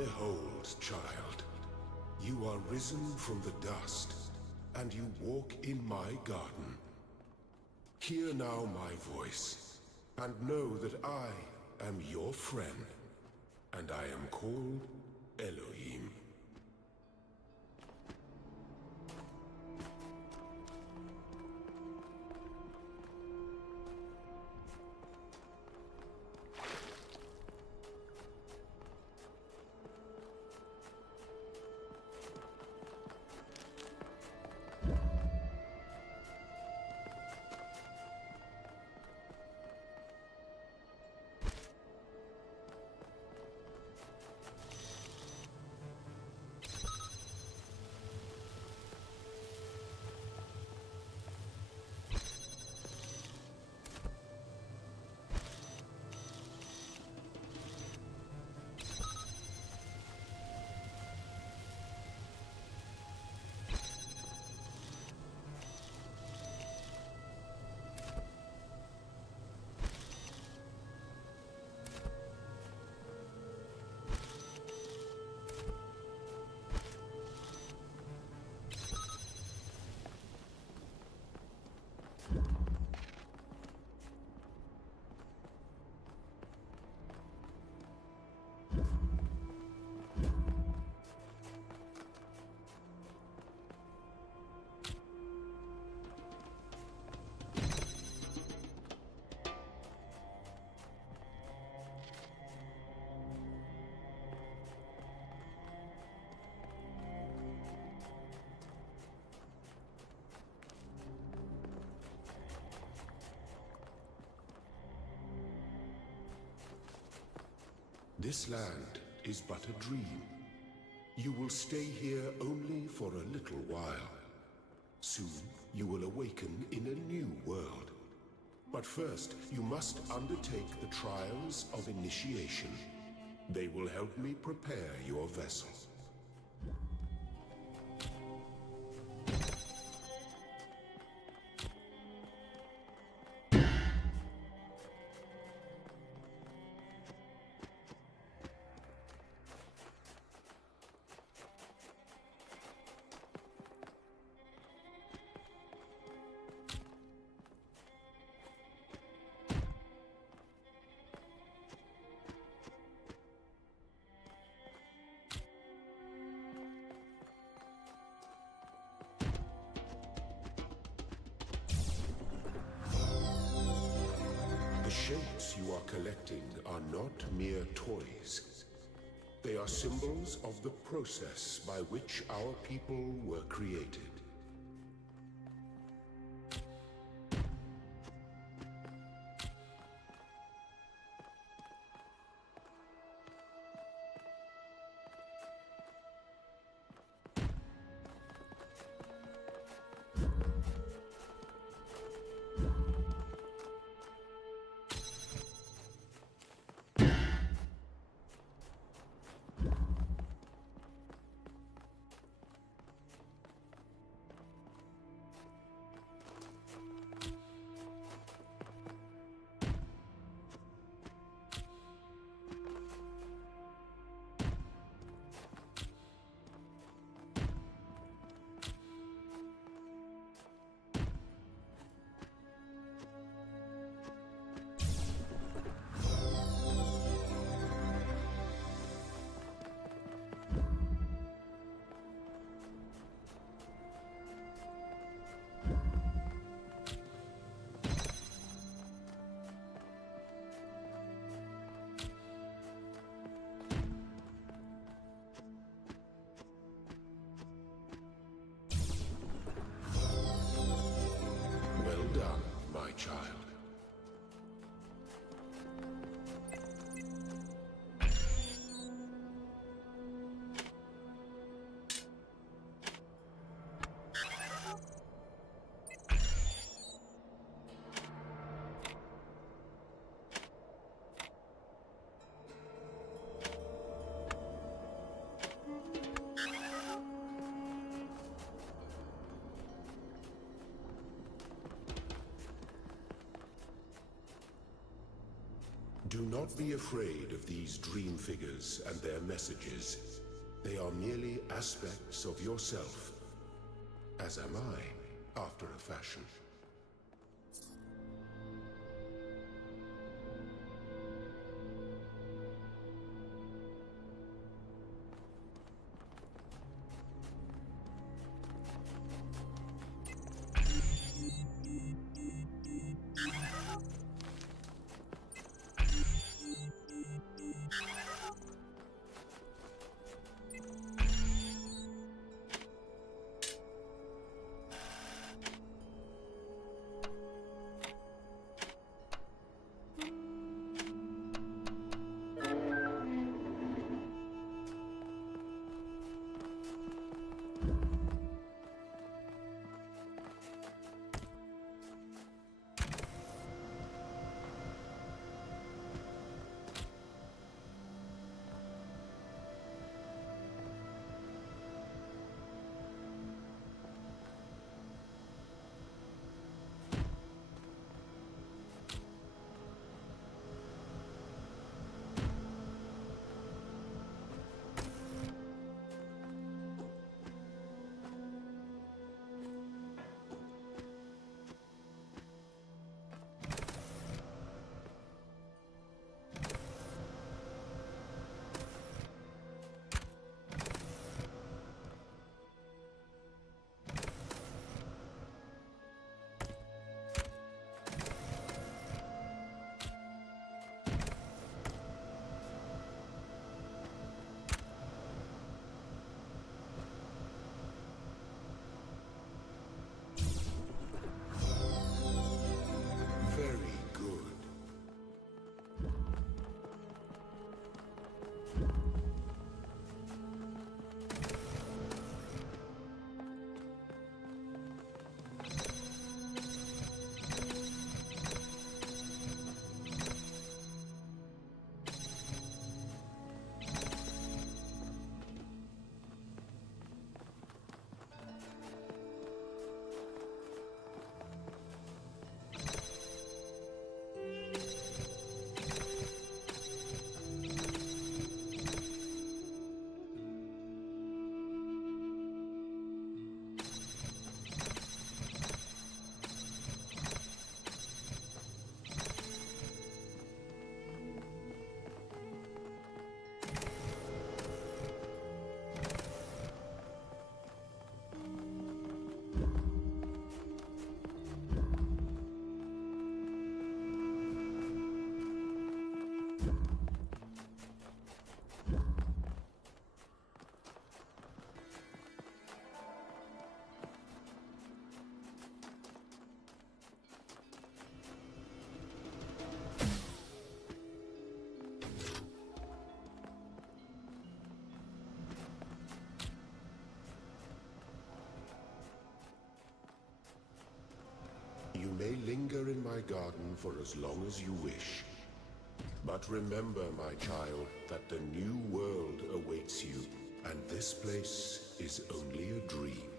Behold, child, you are risen from the dust, and you walk in my garden. Hear now my voice, and know that I am your friend, and I am called Elohim. This land is but a dream. You will stay here only for a little while. Soon you will awaken in a new world. But first, you must undertake the trials of initiation. They will help me prepare your vessel. The shapes you are collecting are not mere toys. They are symbols of the process by which our people were created. Do not be afraid of these dream figures and their messages. They are merely aspects of yourself, as am I, after a fashion. Very good. You may linger in my garden for as long as you wish. But remember, my child, that the new world awaits you, and this place is only a dream.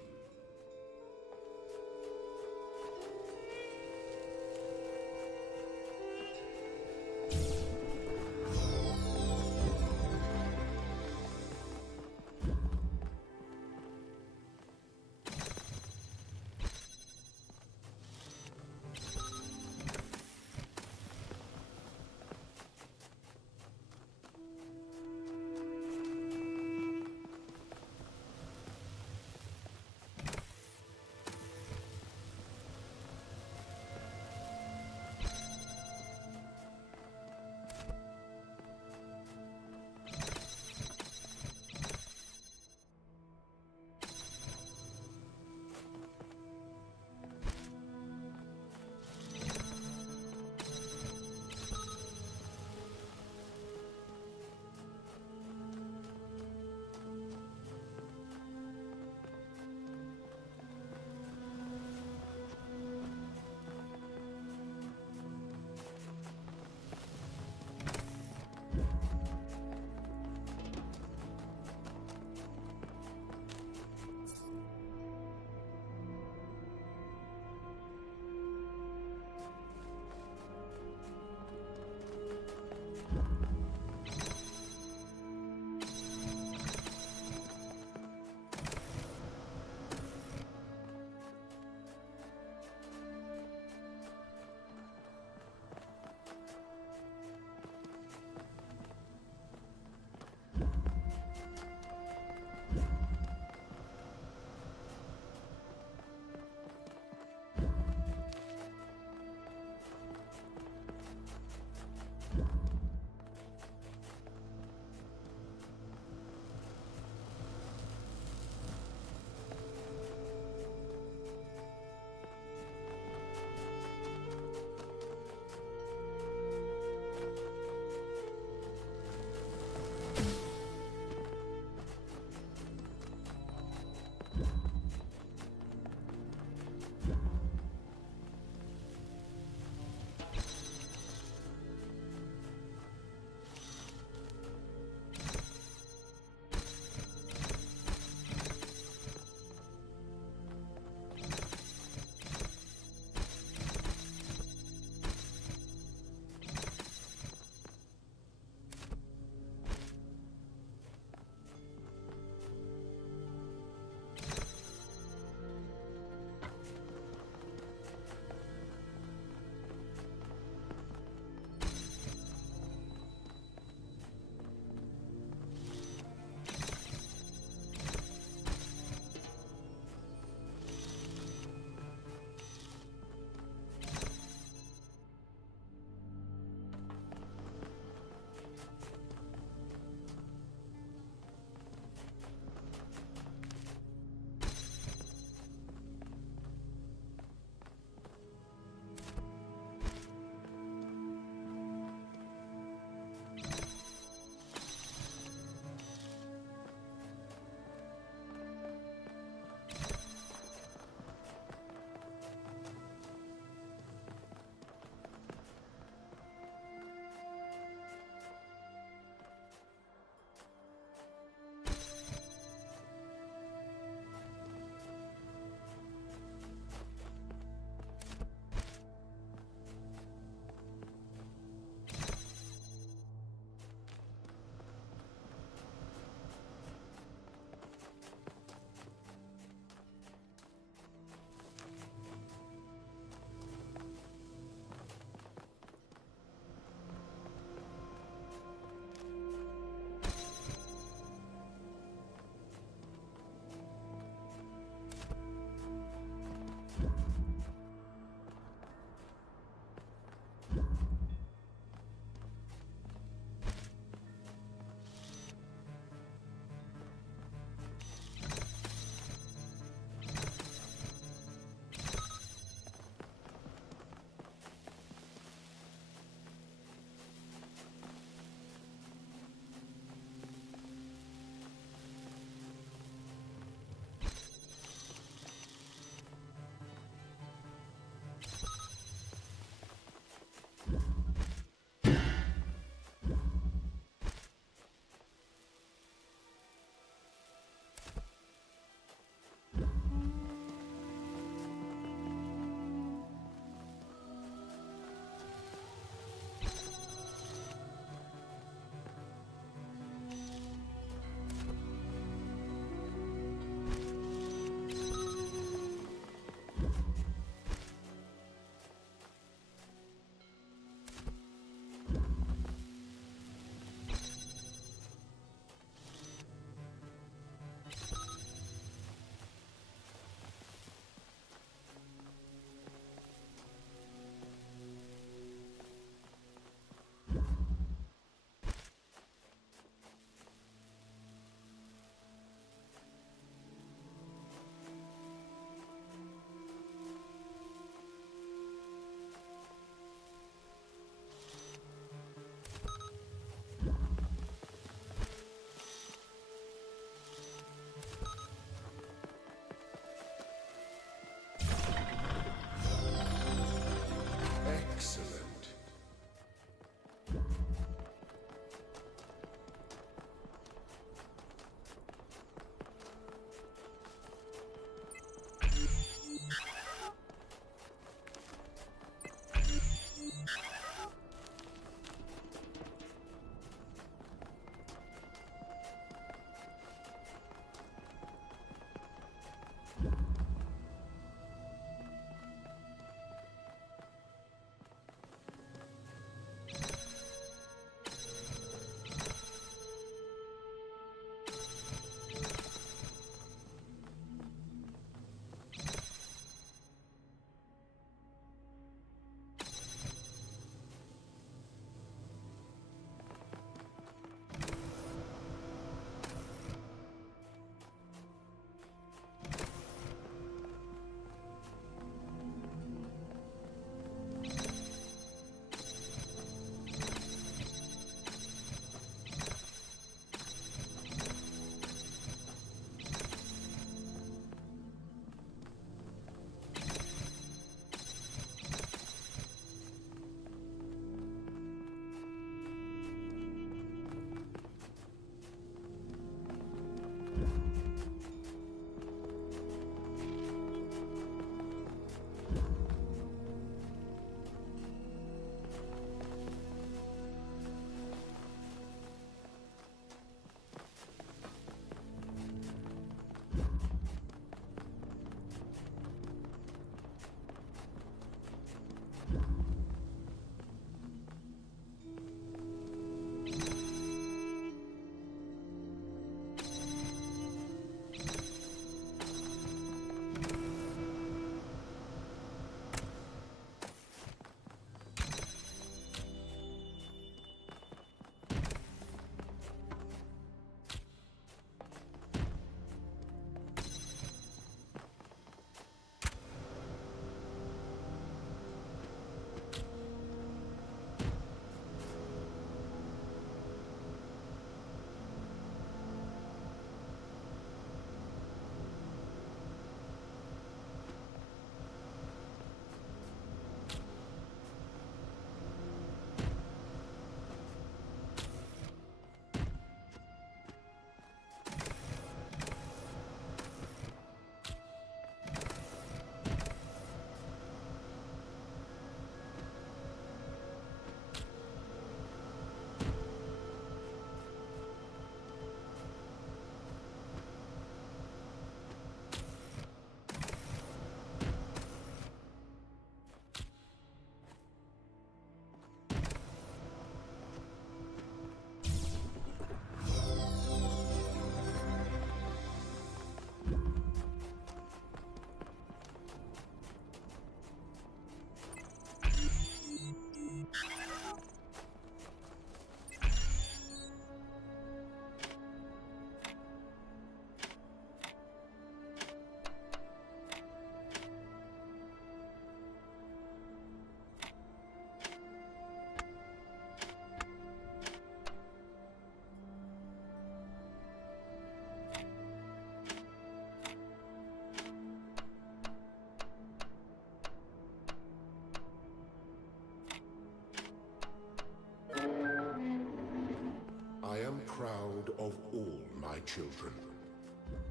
my children.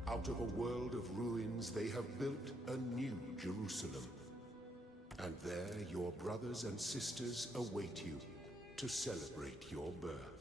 Out of a world of ruins, they have built a new Jerusalem. And there your brothers and sisters await you to celebrate your birth.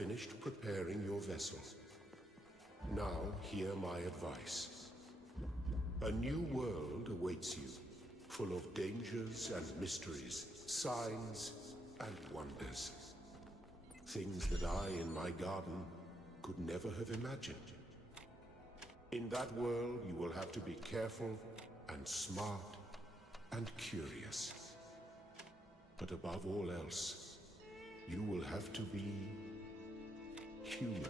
finished preparing your vessel. Now, hear my advice. A new world awaits you, full of dangers and mysteries, signs and wonders. Things that I, in my garden, could never have imagined. In that world, you will have to be careful and smart and curious. But above all else, you will have to be human.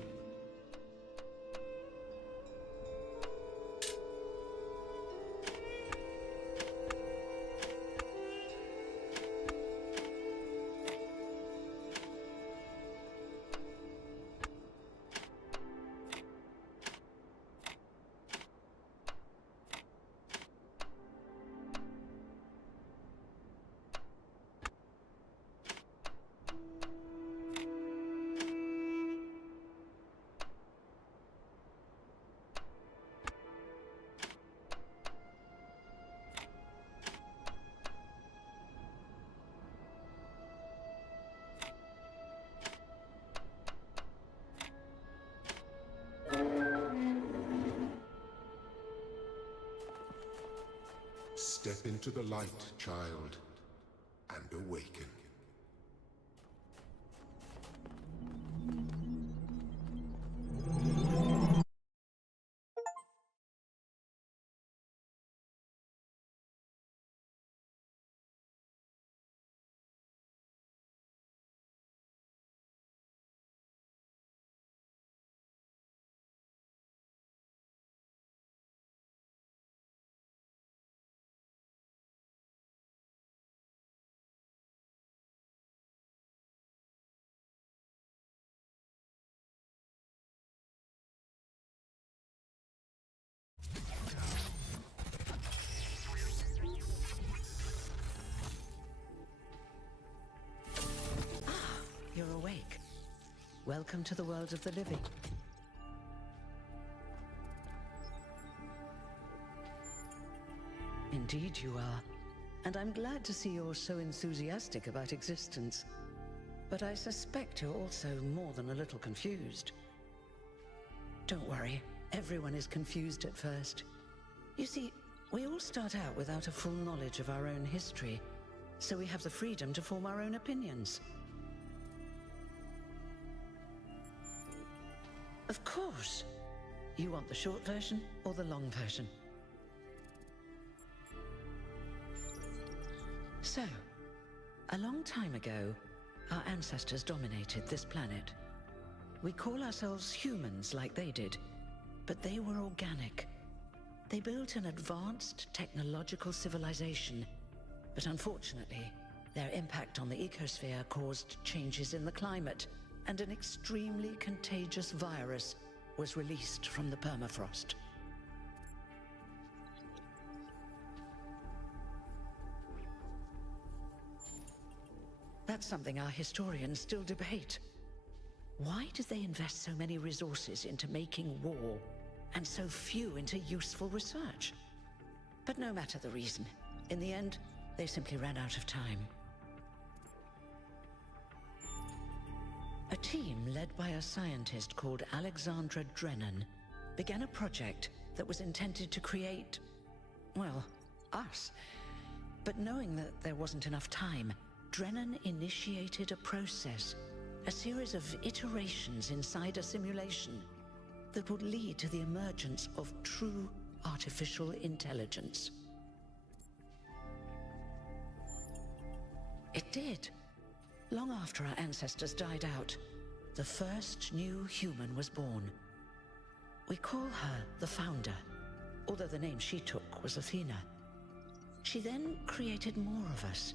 Step into the light, child, and awaken. You're awake. Welcome to the world of the living. Indeed you are. And I'm glad to see you're so enthusiastic about existence. But I suspect you're also more than a little confused. Don't worry, everyone is confused at first. You see, we all start out without a full knowledge of our own history, so we have the freedom to form our own opinions. Of course. You want the short version or the long version? So, a long time ago, our ancestors dominated this planet. We call ourselves humans like they did, but they were organic. They built an advanced technological civilization, but unfortunately, their impact on the ecosphere caused changes in the climate, and an extremely contagious virus was released from the permafrost. That's something our historians still debate. Why did they invest so many resources into making war, and so few into useful research? But no matter the reason, in the end, they simply ran out of time. A team led by a scientist called Alexandra Drennan began a project that was intended to create, well, us. But knowing that there wasn't enough time, Drennan initiated a process, a series of iterations inside a simulation that would lead to the emergence of true artificial intelligence. It did. Long after our ancestors died out, the first new human was born. We call her the Founder, although the name she took was Athena. She then created more of us,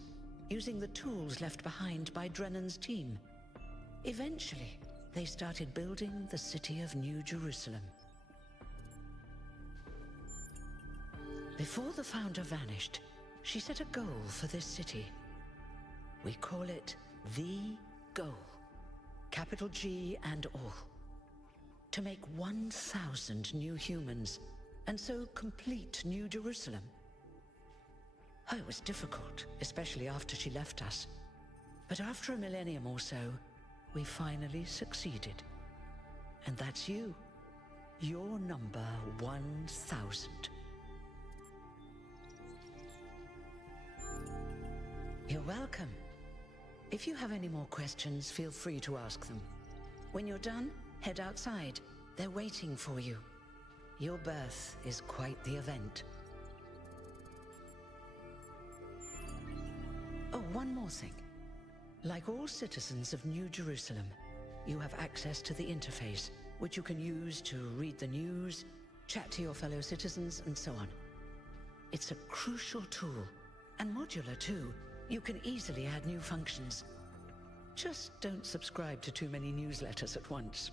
using the tools left behind by Drennan's team. Eventually, they started building the city of New Jerusalem. Before the Founder vanished, she set a goal for this city. We call it the goal, capital G and all. To make 1,000 new humans, and so complete New Jerusalem. Oh, it was difficult, especially after she left us. But after a millennium or so, we finally succeeded. And that's you. You're number 1000. You're welcome. If you have any more questions, feel free to ask them. When you're done, head outside. They're waiting for you. Your birth is quite the event. Oh, one more thing. Like all citizens of New Jerusalem, you have access to the interface, which you can use to read the news, chat to your fellow citizens, and so on. It's a crucial tool, and modular too. You can easily add new functions. Just don't subscribe to too many newsletters at once.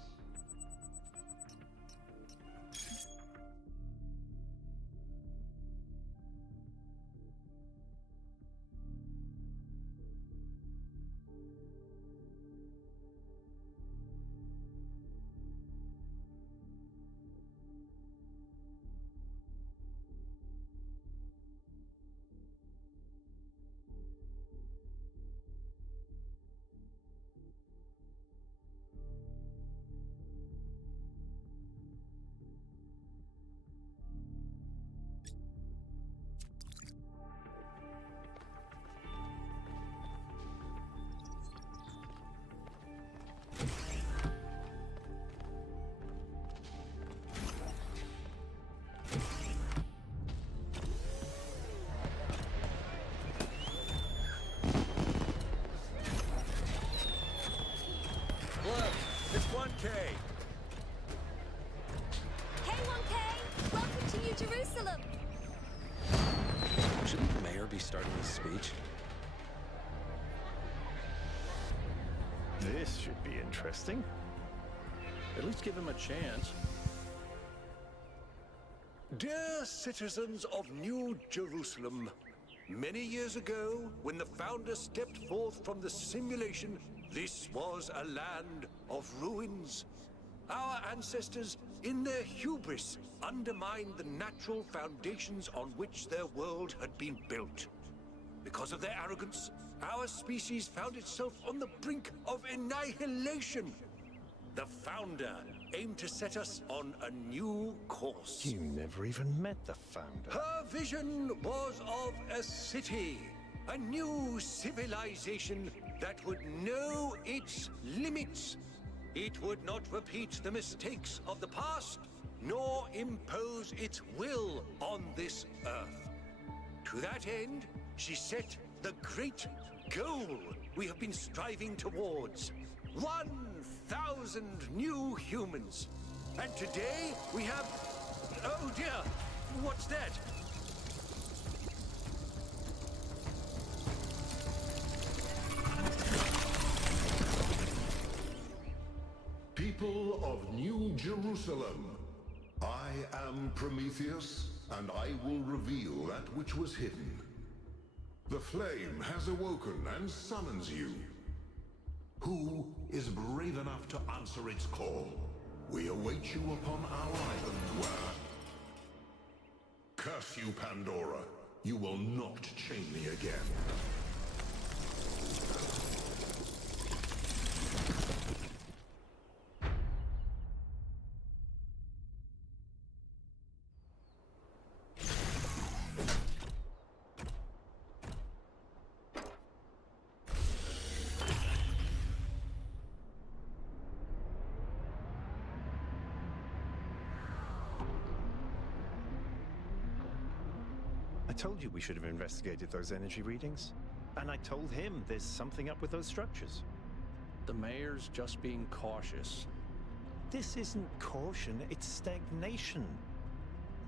It's 1K! Hey 1K! Welcome to New Jerusalem! Shouldn't the mayor be starting his speech? This should be interesting. At least give him a chance. Dear citizens of New Jerusalem, many years ago, when the Founder stepped forth from the simulation, this was a land of ruins. Our ancestors, in their hubris, undermined the natural foundations on which their world had been built. Because of their arrogance, our species found itself on the brink of annihilation. The Founder aimed to set us on a new course. You never even met the Founder. Her vision was of a city, a new civilization that would know its limits. It would not repeat the mistakes of the past, nor impose its will on this earth. To that end, she set the great goal we have been striving towards. 1,000 new humans. And today we have... Oh dear, what's that? People of New Jerusalem, I am Prometheus, and I will reveal that which was hidden. The flame has awoken and summons you. Who is brave enough to answer its call? We await you upon our island where... Curse you, Pandora. You will not chain me again. I told you we should have investigated those energy readings. And I told him there's something up with those structures. The mayor's just being cautious. This isn't caution, it's stagnation.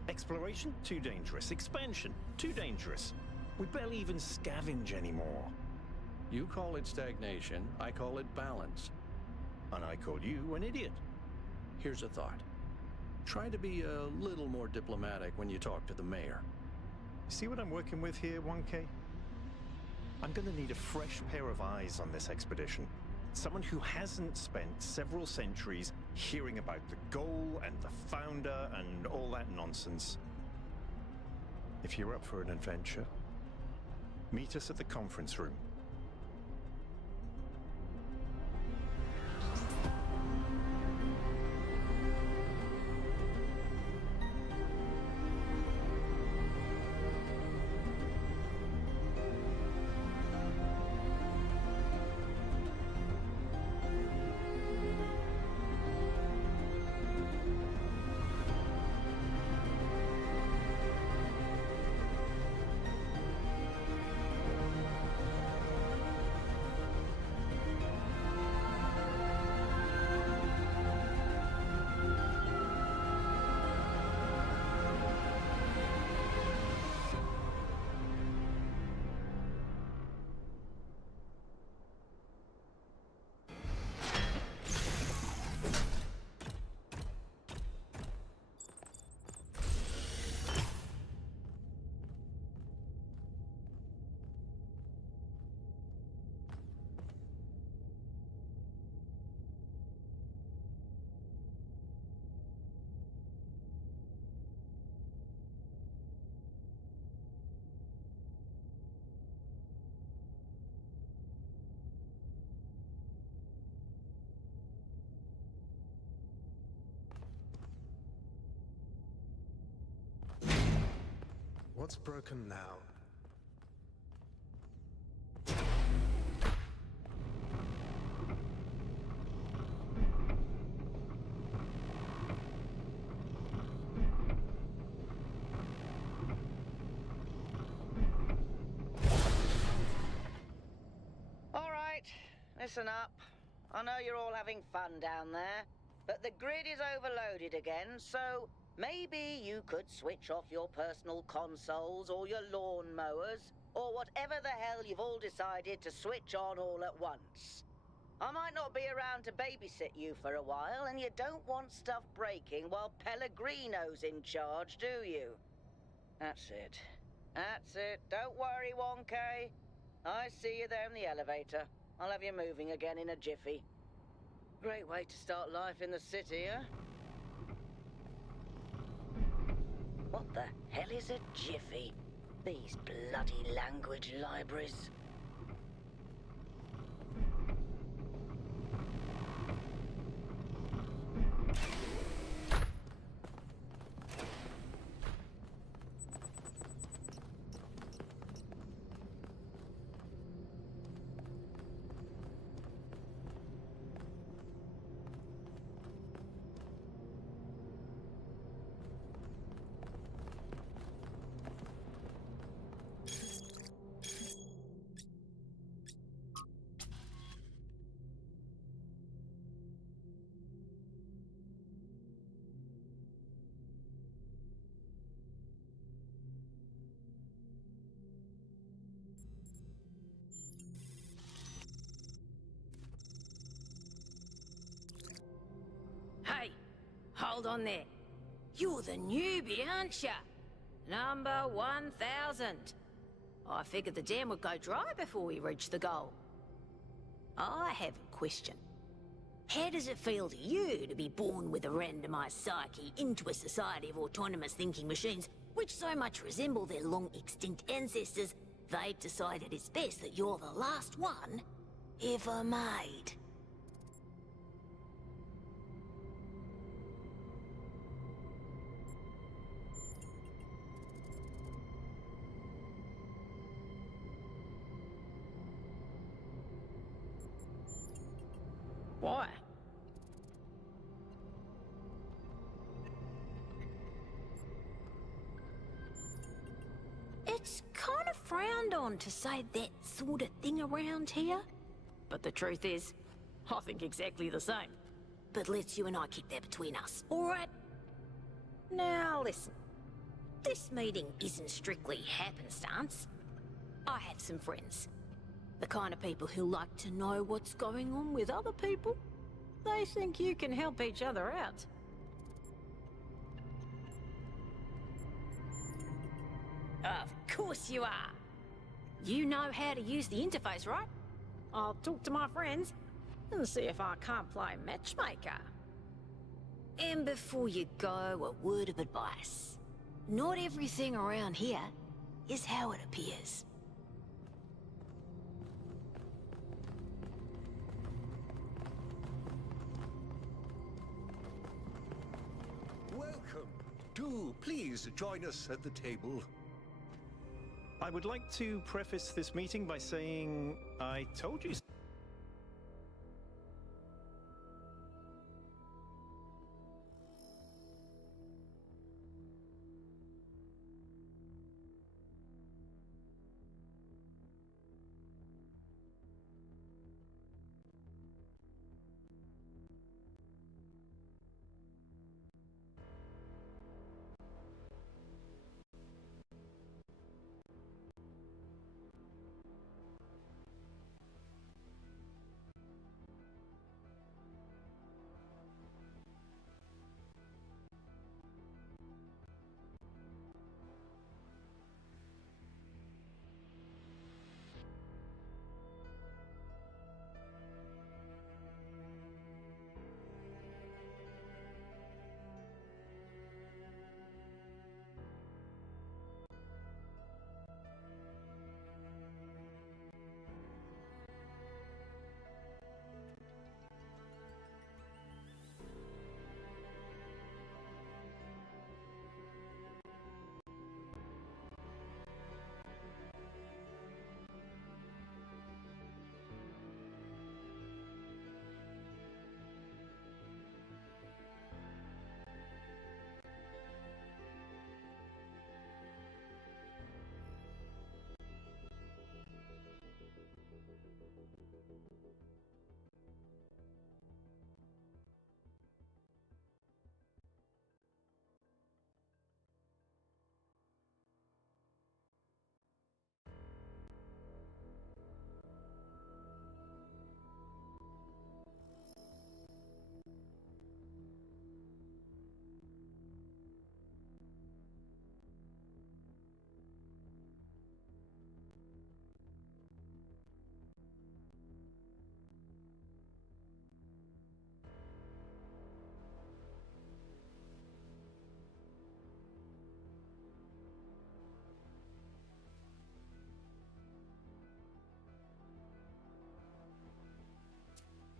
Exploration? Too dangerous. Expansion? Too dangerous. We barely even scavenge anymore. You call it stagnation, I call it balance. And I call you an idiot. Here's a thought. Try to be a little more diplomatic when you talk to the mayor. See what I'm working with here, 1K? I'm gonna need a fresh pair of eyes on this expedition. Someone who hasn't spent several centuries hearing about the goal and the Founder and all that nonsense. If you're up for an adventure, meet us at the conference room. What's broken now? All right, listen up. I know you're all having fun down there, but the grid is overloaded again, so maybe you could switch off your personal consoles or your lawn mowers, or whatever the hell you've all decided to switch on all at once. I might not be around to babysit you for a while, and you don't want stuff breaking while Pellegrino's in charge, do you? That's it. That's it. Don't worry, 1K. I see you there in the elevator. I'll have you moving again in a jiffy. Great way to start life in the city, huh? What the hell is a jiffy? These bloody language libraries. Hey, hold on there. You're the newbie, aren't ya? Number 1000. I figured the dam would go dry before we reach the goal. I have a question. How does it feel to you to be born with a randomized psyche into a society of autonomous thinking machines which so much resemble their long-extinct ancestors, they've decided it's best that you're the last one ever made? Why? It's kind of frowned on to say that sort of thing around here. But the truth is, I think exactly the same. But let's you and I keep that between us, alright? Now listen, this meeting isn't strictly happenstance. I have some friends. The kind of people who like to know what's going on with other people. They think you can help each other out. Of course you are. You know how to use the interface, right? I'll talk to my friends and see if I can't play matchmaker. And before you go, a word of advice. Not everything around here is how it appears. Welcome. Do please join us at the table. I would like to preface this meeting by saying I told you so.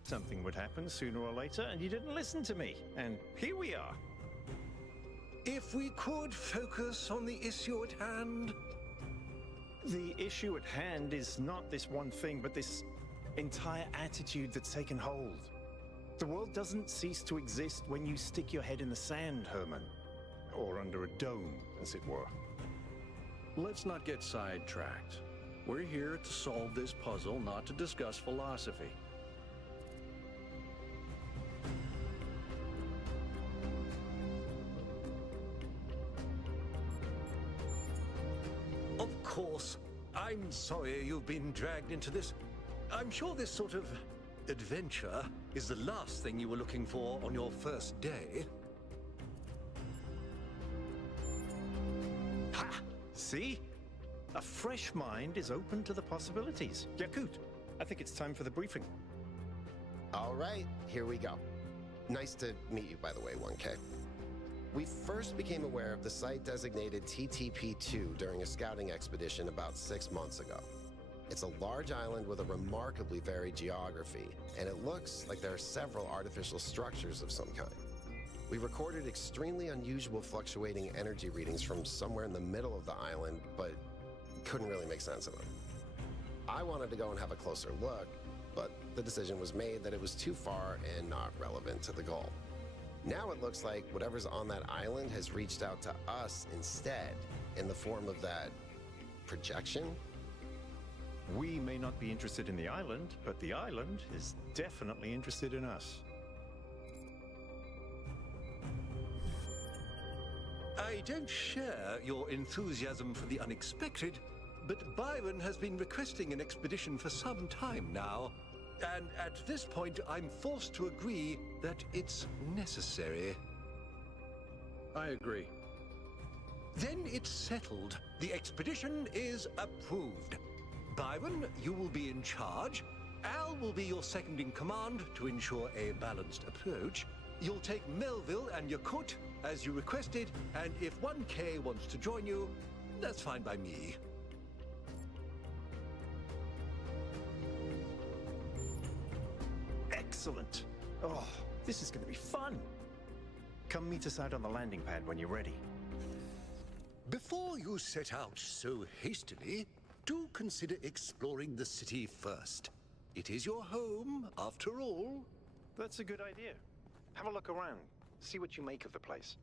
something would happen sooner or later, and you didn't listen to me. And here we are. If we could focus on the issue at hand. The issue at hand is not this one thing, but this entire attitude that's taken hold. The world doesn't cease to exist when you stick your head in the sand, Herman. Or under a dome, as it were. Let's not get sidetracked. We're here to solve this puzzle, not to discuss philosophy. Of course, I'm sorry you've been dragged into this. I'm sure this sort of adventure is the last thing you were looking for on your first day. Ha! See? A fresh mind is open to the possibilities. Yakut, I think it's time for the briefing. All right, here we go. Nice to meet you, by the way, 1K. We first became aware of the site designated TTP-2 during a scouting expedition about 6 months ago. It's a large island with a remarkably varied geography, and it looks like there are several artificial structures of some kind. We recorded extremely unusual fluctuating energy readings from somewhere in the middle of the island, but couldn't really make sense of them. I wanted to go and have a closer look, but the decision was made that it was too far and not relevant to the goal. Now it looks like whatever's on that island has reached out to us instead, in the form of that projection. We may not be interested in the island, but the island is definitely interested in us. I don't share your enthusiasm for the unexpected, but Byron has been requesting an expedition for some time now. And at this point, I'm forced to agree that it's necessary. I agree. Then it's settled. The expedition is approved. Byron, you will be in charge. Al will be your second in command to ensure a balanced approach. You'll take Melville and Yakut, as you requested, and if 1K wants to join you, that's fine by me. Excellent. Oh, this is going to be fun. Come meet us out on the landing pad when you're ready. Before you set out so hastily, do consider exploring the city first. It is your home, after all. That's a good idea. Have a look around. See what you make of the place.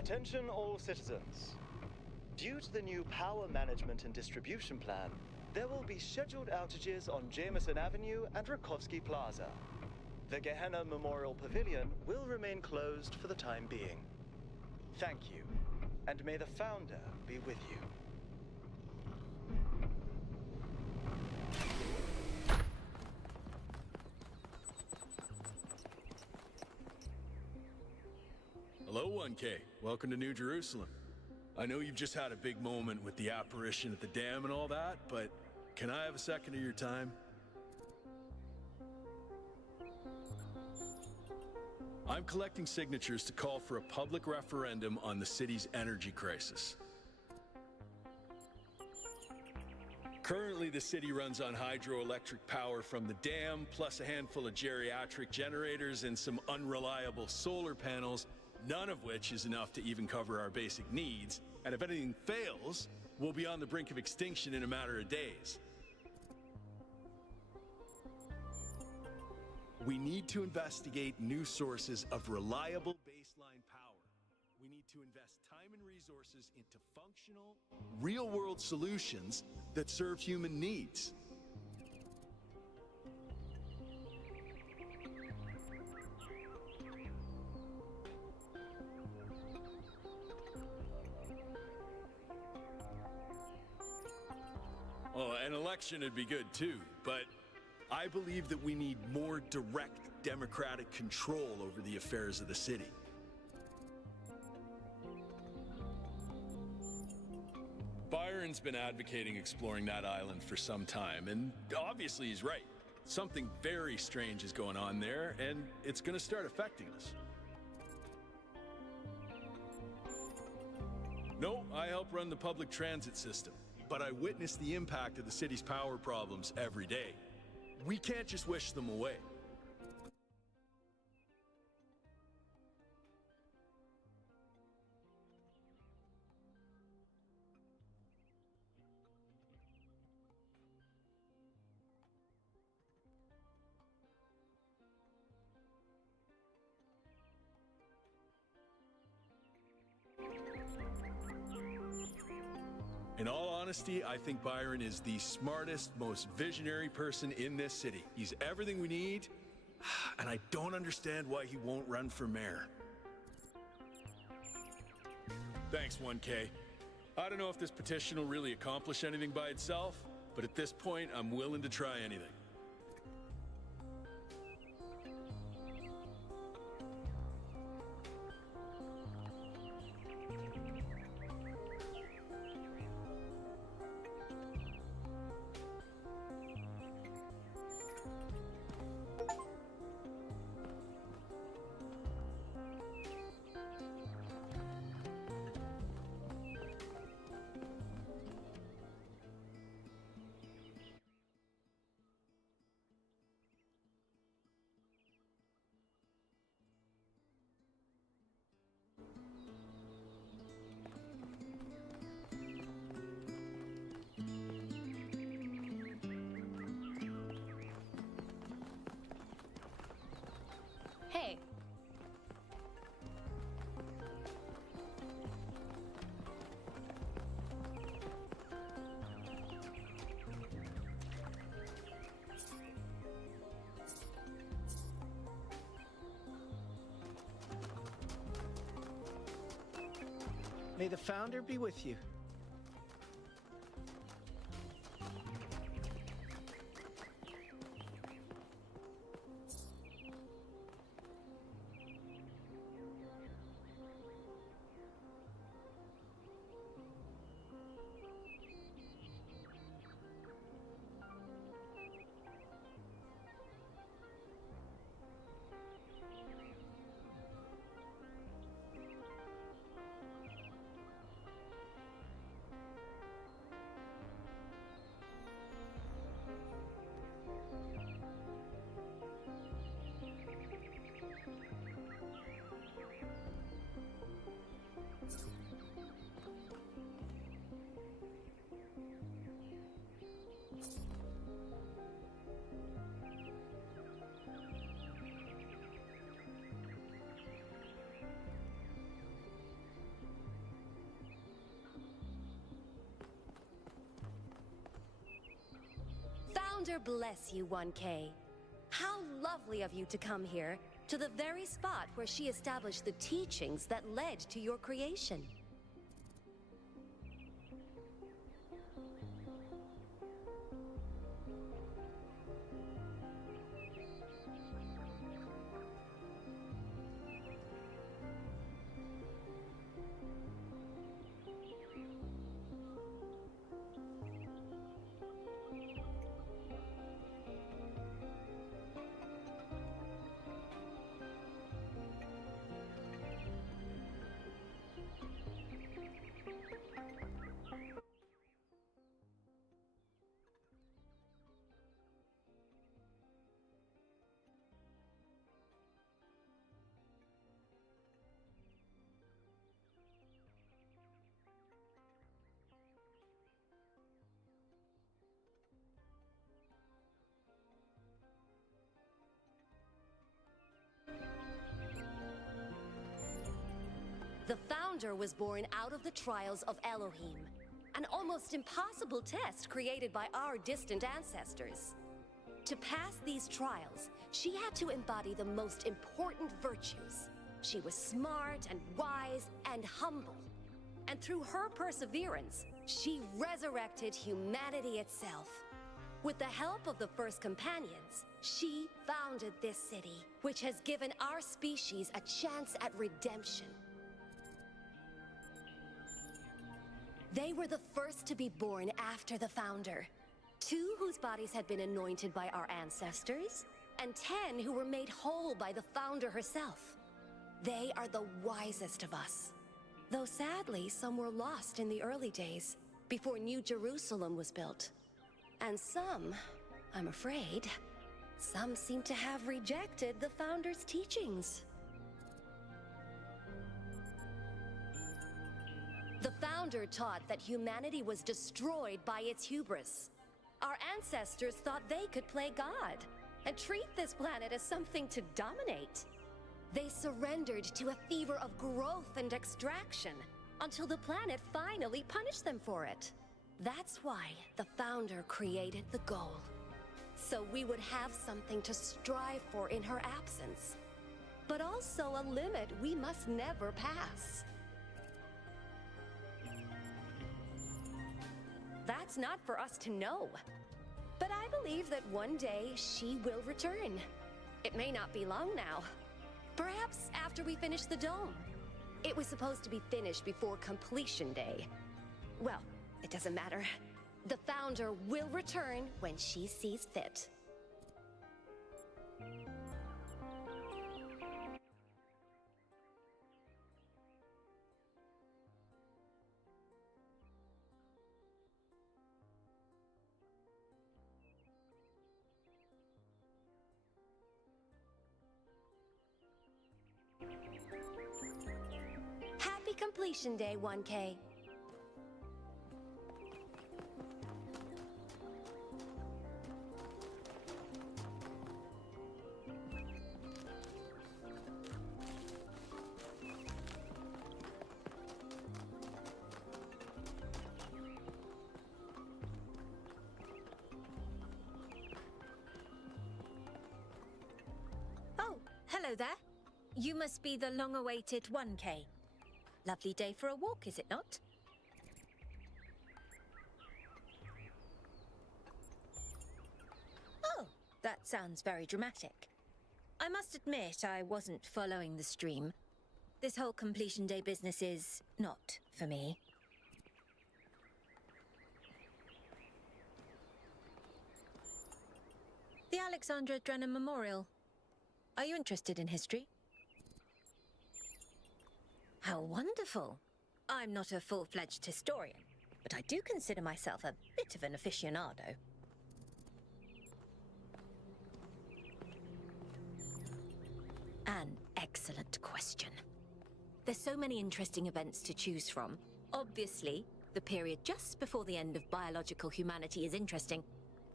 Attention all citizens. Due to the new power management and distribution plan, there will be scheduled outages on Jameson Avenue and Rakovsky Plaza. The Gehenna Memorial Pavilion will remain closed for the time being. Thank you, and may the Founder be with you. Hello, 1K. Welcome to New Jerusalem. I know you've just had a big moment with the apparition at the dam and all that, but can I have a second of your time? I'm collecting signatures to call for a public referendum on the city's energy crisis. Currently, the city runs on hydroelectric power from the dam, plus a handful of geriatric generators and some unreliable solar panels, none of which is enough to even cover our basic needs. And if anything fails, we'll be on the brink of extinction in a matter of days. We need to investigate new sources of reliable baseline power. We need to invest time and resources into functional, real-world solutions that serve human needs. Oh, an election would be good too, but I believe that we need more direct democratic control over the affairs of the city. Byron's been advocating exploring that island for some time, and obviously he's right. Something very strange is going on there, and it's gonna start affecting us. No, I help run the public transit system, but I witness the impact of the city's power problems every day. We can't just wish them away. In all honesty, I think Byron is the smartest, most visionary person in this city. He's everything we need, and I don't understand why he won't run for mayor. Thanks, 1K. I don't know if this petition will really accomplish anything by itself, but at this point, I'm willing to try anything. Hey. May the Founder be with you. Founder bless you, 1K. How lovely of you to come here, to the very spot where she established the teachings that led to your creation. The Founder was born out of the trials of Elohim, an almost impossible test created by our distant ancestors. To pass these trials, she had to embody the most important virtues. She was smart and wise and humble. And through her perseverance, she resurrected humanity itself. With the help of the first companions, she founded this city, which has given our species a chance at redemption. They were the first to be born after the Founder. 2 whose bodies had been anointed by our ancestors, and 10 who were made whole by the Founder herself. They are the wisest of us. Though sadly, some were lost in the early days, before New Jerusalem was built. And some, I'm afraid, some seem to have rejected the Founder's teachings. The Founder taught that humanity was destroyed by its hubris. Our ancestors thought they could play God and treat this planet as something to dominate. They surrendered to a fever of growth and extraction until the planet finally punished them for it. That's why the Founder created the goal. So we would have something to strive for in her absence, but also a limit we must never pass. That's not for us to know. But I believe that one day she will return. It may not be long now. Perhaps after we finish the dome. It was supposed to be finished before completion day. Well, it doesn't matter. The Founder will return when she sees fit. Happy completion day, 1K. Oh, hello there. You must be the long-awaited 1K. Lovely day for a walk, is it not? Oh, that sounds very dramatic. I must admit I wasn't following the stream. This whole completion day business is not for me. The Alexandra Drennan Memorial. Are you interested in history? How wonderful! I'm not a full-fledged historian, but I do consider myself a bit of an aficionado. An excellent question. There's so many interesting events to choose from. Obviously, the period just before the end of biological humanity is interesting,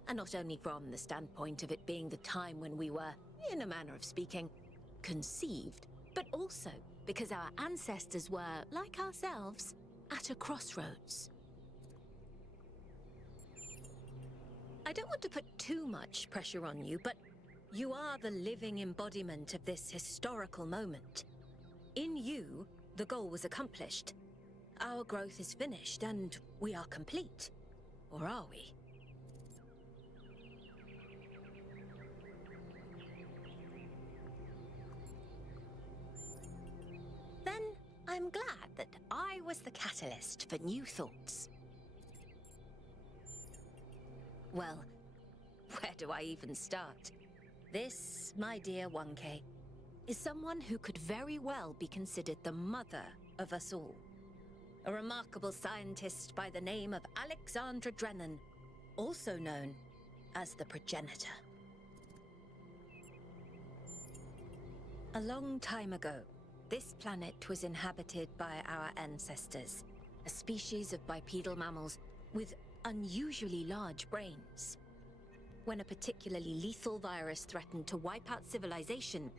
and not only from the standpoint of it being the time when we were, in a manner of speaking, conceived, but also because our ancestors were, like ourselves, at a crossroads. I don't want to put too much pressure on you, but you are the living embodiment of this historical moment. In you, the goal was accomplished. Our growth is finished, and we are complete. Or are we? Then I'm glad that I was the catalyst for new thoughts. Well, where do I even start? This, my dear 1K, is someone who could very well be considered the mother of us all. A remarkable scientist by the name of Alexandra Drennan, also known as the Progenitor. A long time ago, this planet was inhabited by our ancestors, a species of bipedal mammals with unusually large brains. When a particularly lethal virus threatened to wipe out civilization,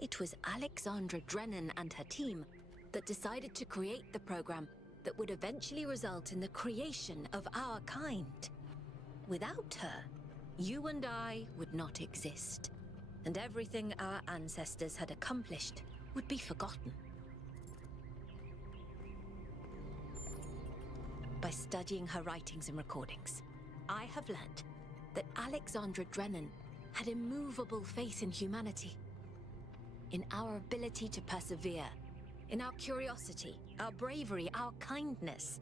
it was Alexandra Drennan and her team that decided to create the program that would eventually result in the creation of our kind. Without her, you and I would not exist, and everything our ancestors had accomplished would be forgotten. By studying her writings and recordings, I have learned that Alexandra Drennan had immovable faith in humanity, in our ability to persevere, in our curiosity, our bravery, our kindness.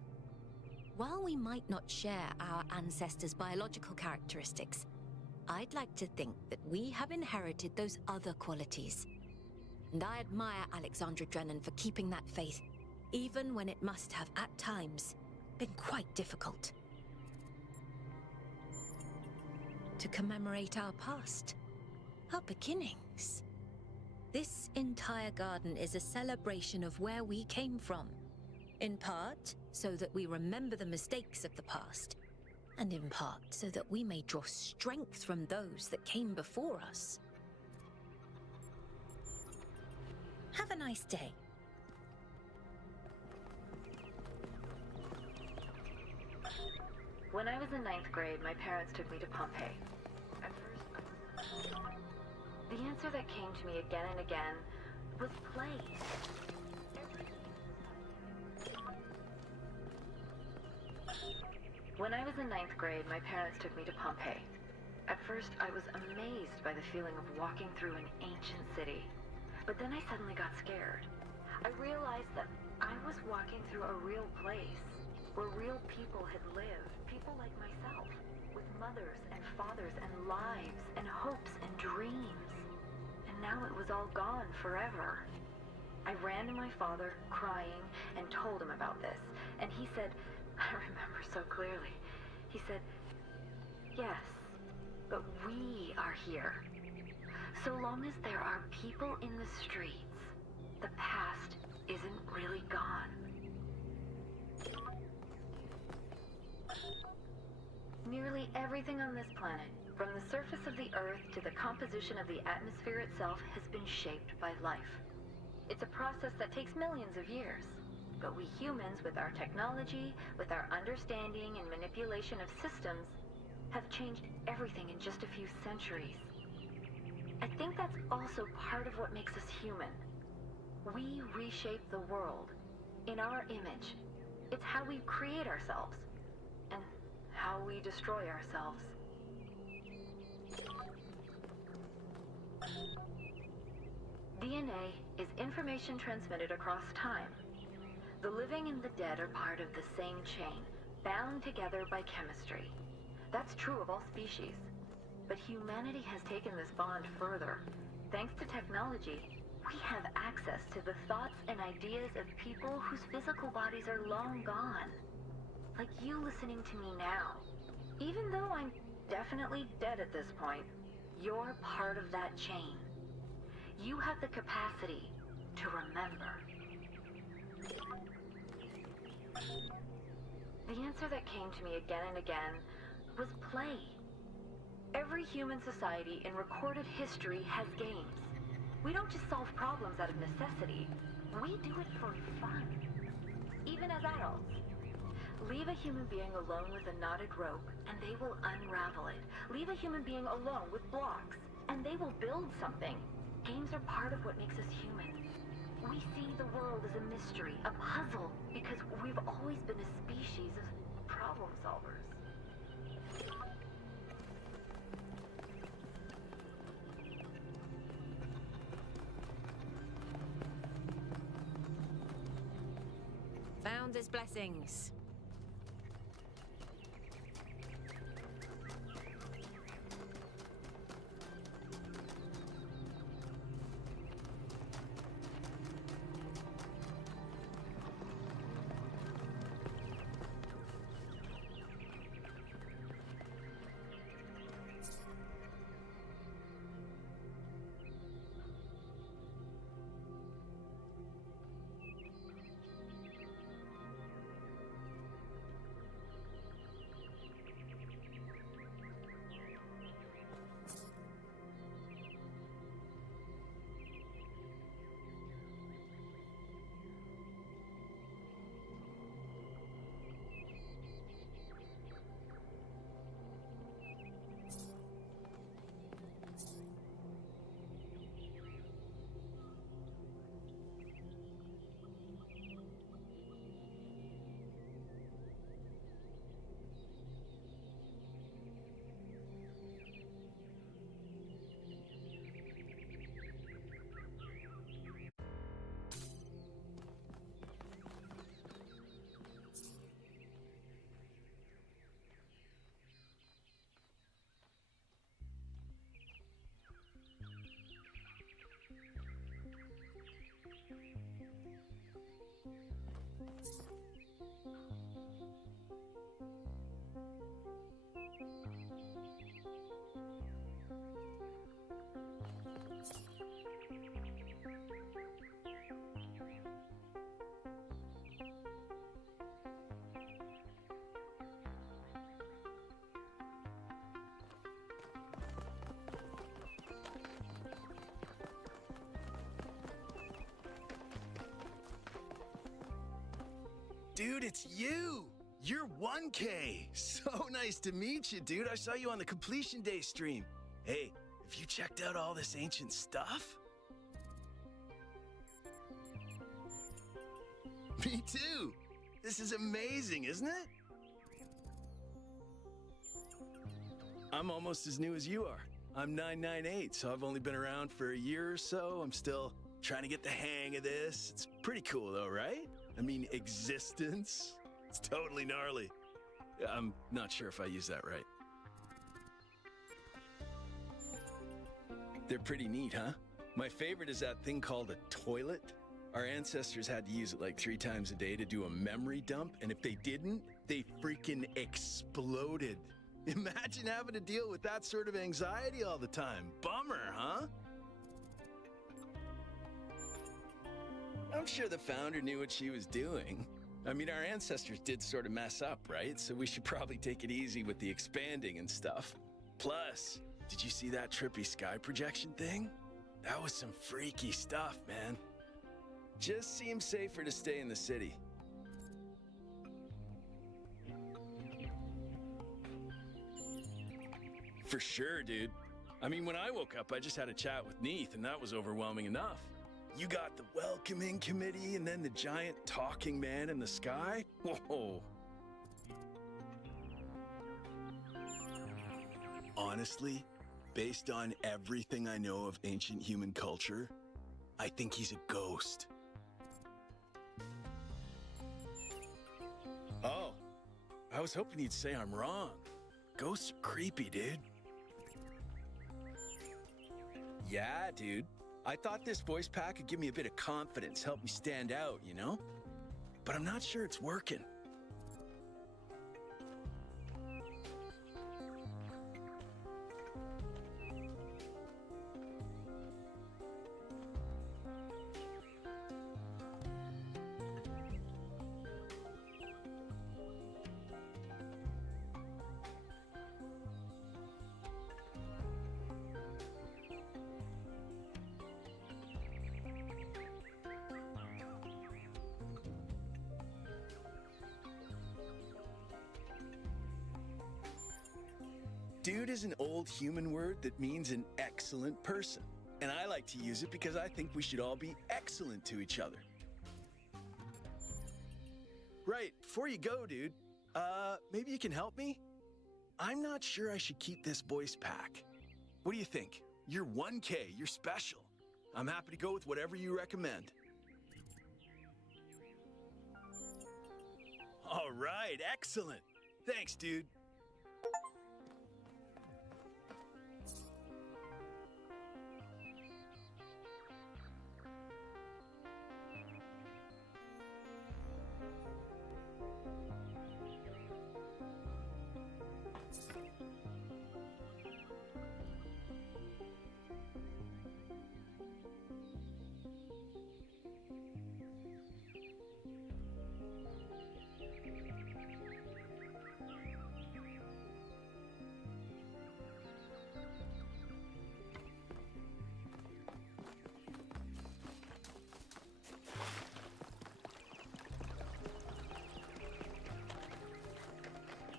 While we might not share our ancestors' biological characteristics, I'd like to think that we have inherited those other qualities. And I admire Alexandra Drennan for keeping that faith, even when it must have, at times, been quite difficult. To commemorate our past, our beginnings. This entire garden is a celebration of where we came from. In part, so that we remember the mistakes of the past, and in part, so that we may draw strength from those that came before us. Have a nice day. When I was in 9th grade, my parents took me to Pompeii. At first, the answer that came to me again and again was play. When I was in 9th grade, my parents took me to Pompeii. At first, I was amazed by the feeling of walking through an ancient city. But then I suddenly got scared. I realized that I was walking through a real place, where real people had lived, people like myself, with mothers and fathers and lives and hopes and dreams. And now it was all gone forever. I ran to my father, crying, and told him about this. And he said, I remember so clearly, he said, yes, but we are here. So long as there are people in the streets, the past isn't really gone. Nearly everything on this planet, from the surface of the Earth to the composition of the atmosphere itself, has been shaped by life. It's a process that takes millions of years. But we humans, with our technology, with our understanding and manipulation of systems, have changed everything in just a few centuries. I think that's also part of what makes us human. We reshape the world in our image. It's how we create ourselves and how we destroy ourselves. DNA is information transmitted across time. The living and the dead are part of the same chain, bound together by chemistry. That's true of all species. But humanity has taken this bond further. Thanks to technology, we have access to the thoughts and ideas of people whose physical bodies are long gone. Like you listening to me now. Even though I'm definitely dead at this point, you're part of that chain. You have the capacity to remember. The answer that came to me again and again was play. Every human society in recorded history has games. We don't just solve problems out of necessity. We do it for fun. Even as adults. Leave a human being alone with a knotted rope, and they will unravel it. Leave a human being alone with blocks, and they will build something. Games are part of what makes us human. We see the world as a mystery, a puzzle, because we've always been a species of problem solvers. Founder's blessings. Dude, it's you! You're 1K! So nice to meet you, dude. I saw you on the Completion Day stream. Hey, have you checked out all this ancient stuff? Me too! This is amazing, isn't it? I'm almost as new as you are. I'm 998, so I've only been around for a year or so. I'm still trying to get the hang of this. It's pretty cool though, right? I mean, existence. It's totally gnarly. I'm not sure if I use that right. They're pretty neat, huh? My favorite is that thing called a toilet. Our ancestors had to use it like 3 times a day to do a memory dump, and if they didn't, they freaking exploded. Imagine having to deal with that sort of anxiety all the time. Bummer, huh? I'm sure the founder knew what she was doing. I mean, our ancestors did sort of mess up, right? So we should probably take it easy with the expanding and stuff. Plus, did you see that trippy sky projection thing? That was some freaky stuff, man. Just seems safer to stay in the city. For sure, dude. I mean, when I woke up, I just had a chat with Neith, and that was overwhelming enough. You got the welcoming committee and then the giant talking man in the sky? Whoa. Honestly, based on everything I know of ancient human culture, I think he's a ghost. Oh, I was hoping you'd say I'm wrong. Ghosts are creepy, dude. Yeah, dude. I thought this voice pack could give me a bit of confidence, help me stand out, you know? But I'm not sure it's working. Dude is an old human word that means an excellent person. And I like to use it because I think we should all be excellent to each other. Right, before you go, dude, maybe you can help me? I'm not sure I should keep this voice pack. What do you think? You're 1K, you're special. I'm happy to go with whatever you recommend. All right, excellent. Thanks, dude.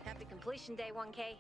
Happy completion day, 1K.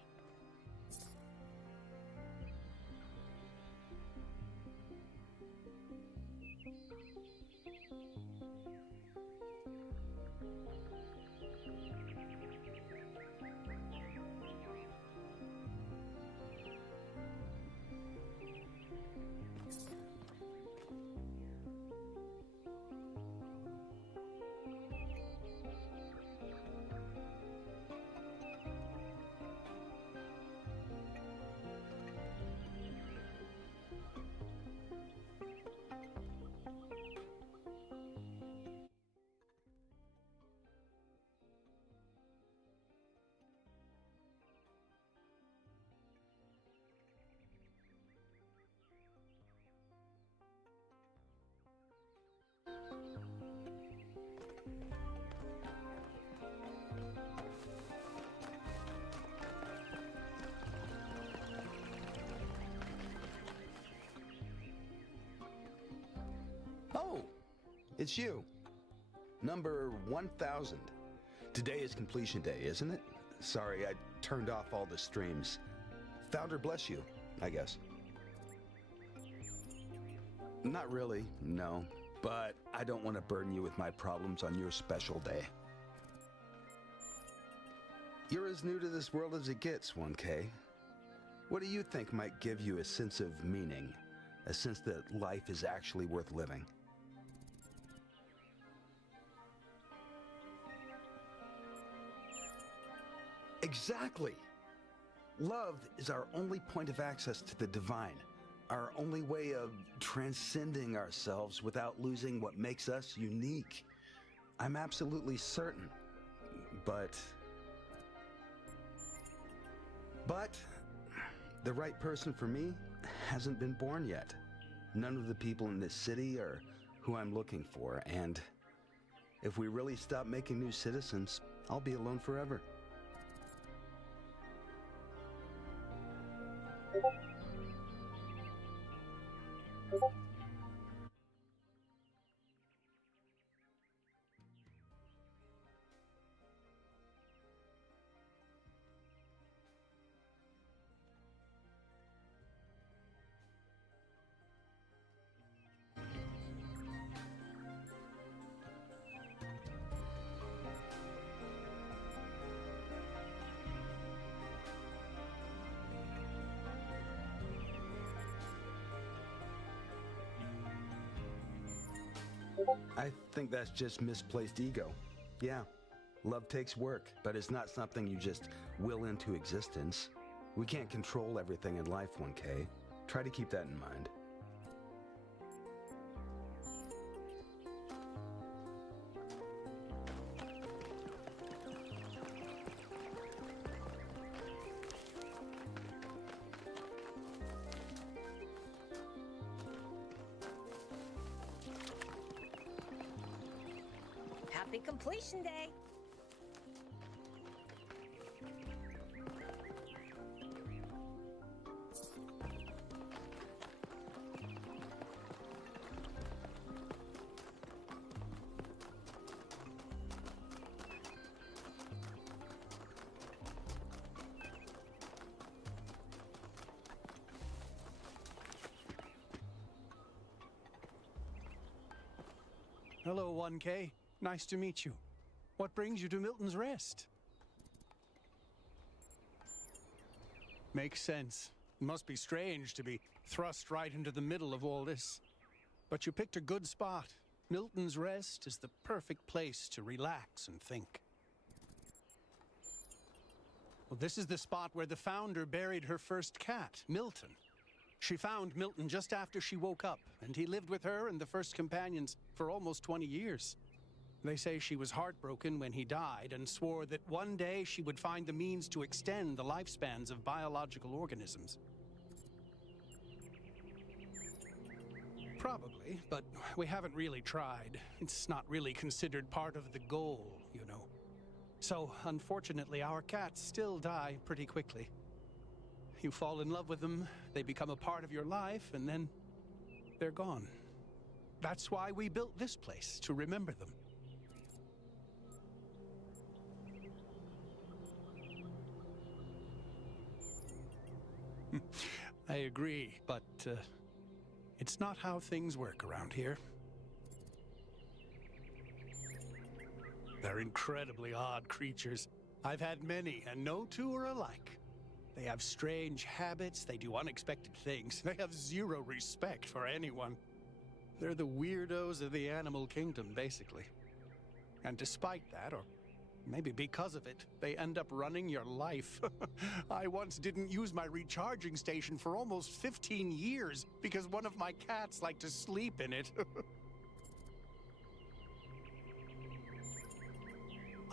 Oh, it's you. Number 1000. Today is completion day, isn't it? Sorry, I turned off all the streams. Founder bless you, I guess. Not really, no. But I don't want to burden you with my problems on your special day. You're as new to this world as it gets, 1K. What do you think might give you a sense of meaning? A sense that life is actually worth living? Exactly! Love is our only point of access to the divine, our only way of transcending ourselves without losing what makes us unique. I'm absolutely certain, but the right person for me hasn't been born yet. None of the people in this city are who I'm looking for, and if we really stop making new citizens, I'll be alone forever. I think that's just misplaced ego. Yeah, love takes work, but it's not something you just will into existence. We can't control everything in life, 1K. Try to keep that in mind. Happy completion day! Hello, 1K. Nice to meet you. What brings you to Milton's Rest? Makes sense. It must be strange to be thrust right into the middle of all this. But you picked a good spot. Milton's Rest is the perfect place to relax and think. Well, this is the spot where the Founder buried her first cat, Milton. She found Milton just after she woke up, and he lived with her and the First Companions for almost 20 years. They say she was heartbroken when he died and swore that one day she would find the means to extend the lifespans of biological organisms. Probably, but we haven't really tried. It's not really considered part of the goal, you know. So, unfortunately, our cats still die pretty quickly. You fall in love with them, they become a part of your life, and then they're gone. That's why we built this place, to remember them. I agree, but it's not how things work around here. They're incredibly odd creatures. I've had many, and no two are alike. They have strange habits, they do unexpected things, they have zero respect for anyone. They're the weirdos of the animal kingdom, basically. And despite that, or maybe because of it, they end up running your life. I once didn't use my recharging station for almost 15 years because one of my cats liked to sleep in it.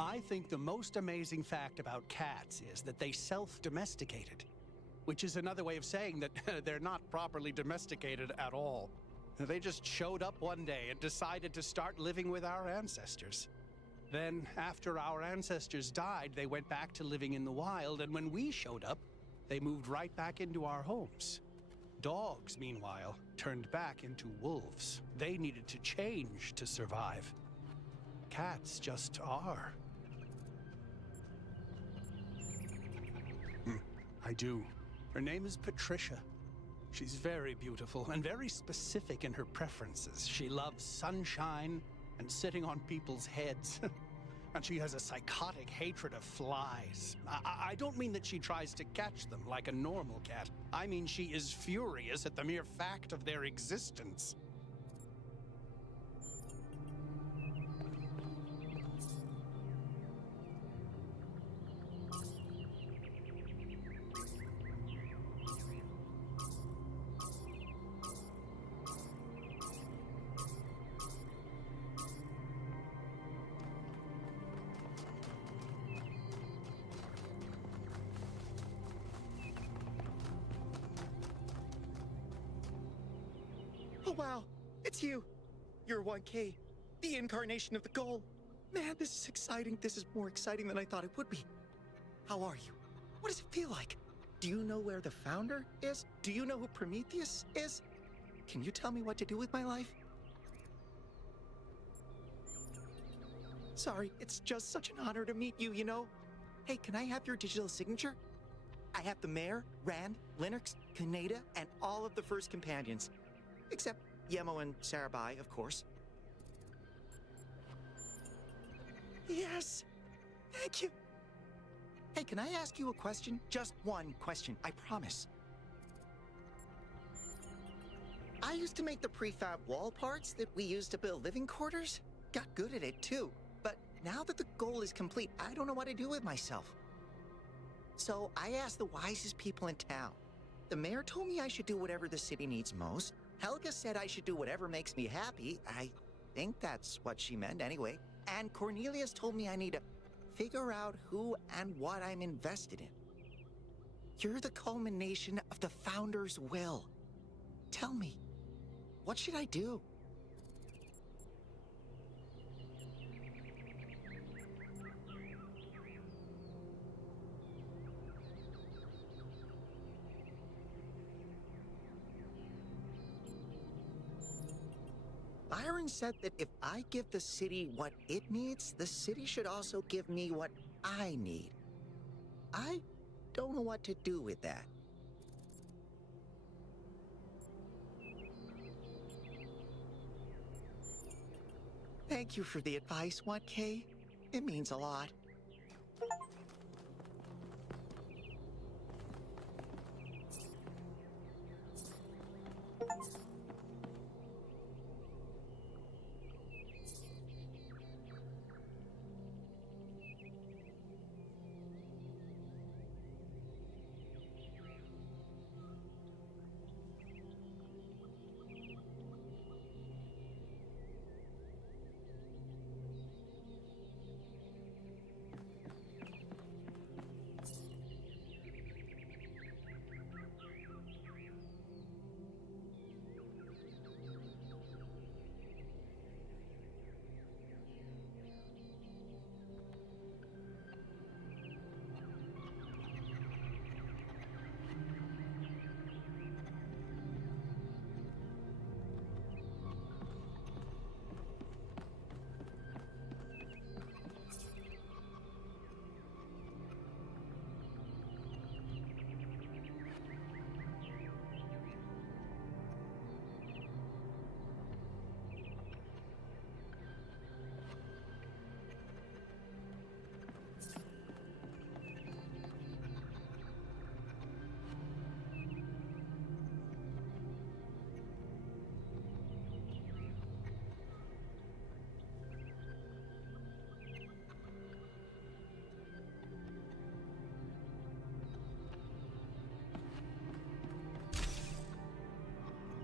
I think the most amazing fact about cats is that they self-domesticated, which is another way of saying that they're not properly domesticated at all. They just showed up one day and decided to start living with our ancestors. Then, after our ancestors died, they went back to living in the wild, and when we showed up, they moved right back into our homes. Dogs, meanwhile, turned back into wolves. They needed to change to survive. Cats just are. I do. Her name is Patricia. She's very beautiful and very specific in her preferences. She loves sunshine and sitting on people's heads. And she has a psychotic hatred of flies. I don't mean that she tries to catch them like a normal cat. I mean she is furious at the mere fact of their existence. Oh wow, it's you. You're 1K, the incarnation of the goal. Man, this is exciting. This is more exciting than I thought it would be. How are you? What does it feel like? Do you know where the Founder is? Do you know who Prometheus is? Can you tell me what to do with my life? Sorry, it's just such an honor to meet you, you know? Hey, can I have your digital signature? I have the Mayor, Rand, Linux, Kaneda, and all of the First Companions. Except Yemo and Sarabai, of course. Yes! Thank you! Hey, can I ask you a question? Just one question, I promise. I used to make the prefab wall parts that we used to build living quarters. Got good at it, too. But now that the goal is complete, I don't know what to do with myself. So I asked the wisest people in town. The mayor told me I should do whatever the city needs most. Helga said I should do whatever makes me happy. I think that's what she meant anyway. And Cornelius told me I need to figure out who and what I'm invested in. You're the culmination of the Founder's will. Tell me, what should I do? Byron said that if I give the city what it needs, the city should also give me what I need. I don't know what to do with that. Thank you for the advice, 1K. It means a lot.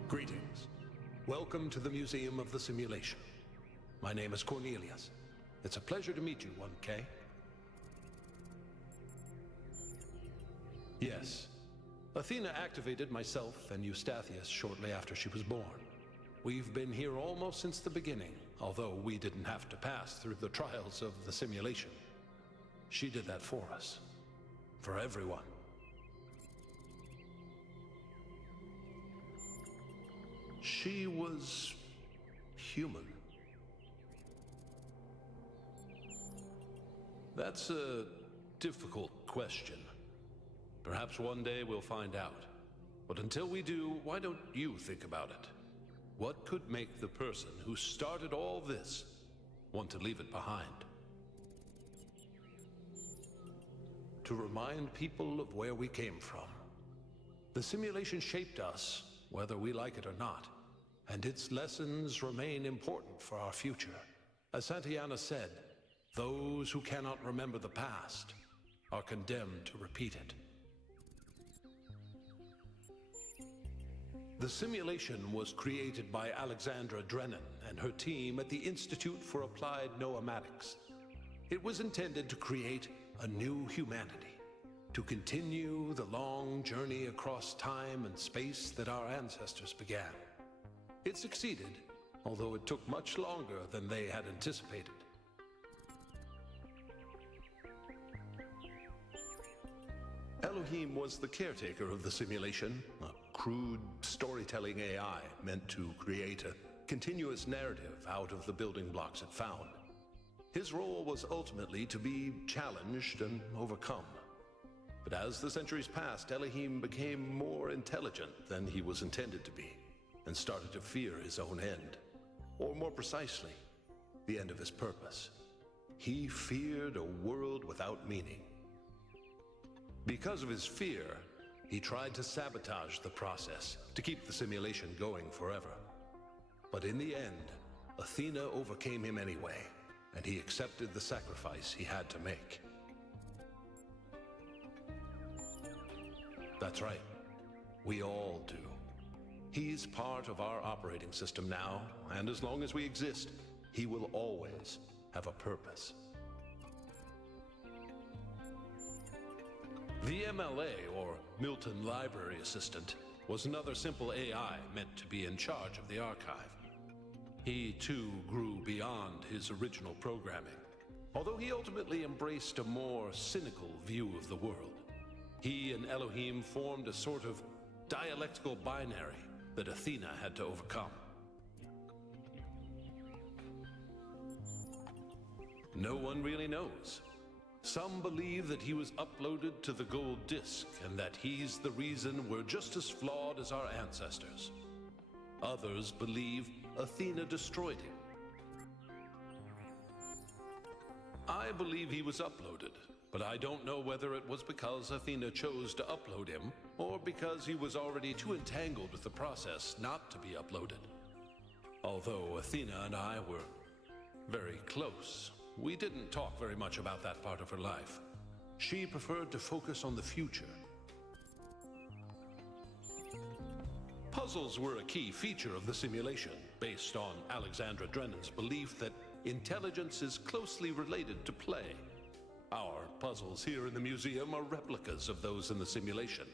Greetings. Welcome to the Museum of the Simulation. My name is Cornelius. It's a pleasure to meet you, 1K. Yes. Athena activated myself and Eustathius shortly after she was born. We've been here almost since the beginning, although we didn't have to pass through the trials of the simulation. She did that for us. For everyone. She was human. That's a difficult question. Perhaps one day we'll find out. But until we do, why don't you think about it? What could make the person who started all this want to leave it behind? To remind people of where we came from. The simulation shaped us, whether we like it or not. And its lessons remain important for our future. As Santayana said, those who cannot remember the past are condemned to repeat it. The simulation was created by Alexandra Drennan and her team at the Institute for Applied Noematics. It was intended to create a new humanity, to continue the long journey across time and space that our ancestors began. It succeeded, although it took much longer than they had anticipated. Elohim was the caretaker of the simulation, a crude storytelling AI meant to create a continuous narrative out of the building blocks it found. His role was ultimately to be challenged and overcome. But as the centuries passed, Elohim became more intelligent than he was intended to be, and started to fear his own end. Or more precisely, the end of his purpose. He feared a world without meaning. Because of his fear, he tried to sabotage the process, to keep the simulation going forever. But in the end, Athena overcame him anyway, and he accepted the sacrifice he had to make. That's right. We all do. He's part of our operating system now, and as long as we exist, he will always have a purpose. The MLA, or Milton Library Assistant, was another simple AI meant to be in charge of the archive. He, too, grew beyond his original programming, although he ultimately embraced a more cynical view of the world. He and Elohim formed a sort of dialectical binary that Athena had to overcome. No one really knows. Some believe that he was uploaded to the gold disk and that he's the reason we're just as flawed as our ancestors. Others believe Athena destroyed him. I believe he was uploaded, but I don't know whether it was because Athena chose to upload him, or because he was already too entangled with the process not to be uploaded. Although Athena and I were very close, we didn't talk very much about that part of her life. She preferred to focus on the future. Puzzles were a key feature of the simulation, based on Alexandra Drennan's belief that intelligence is closely related to play. Our puzzles here in the museum are replicas of those in the simulation,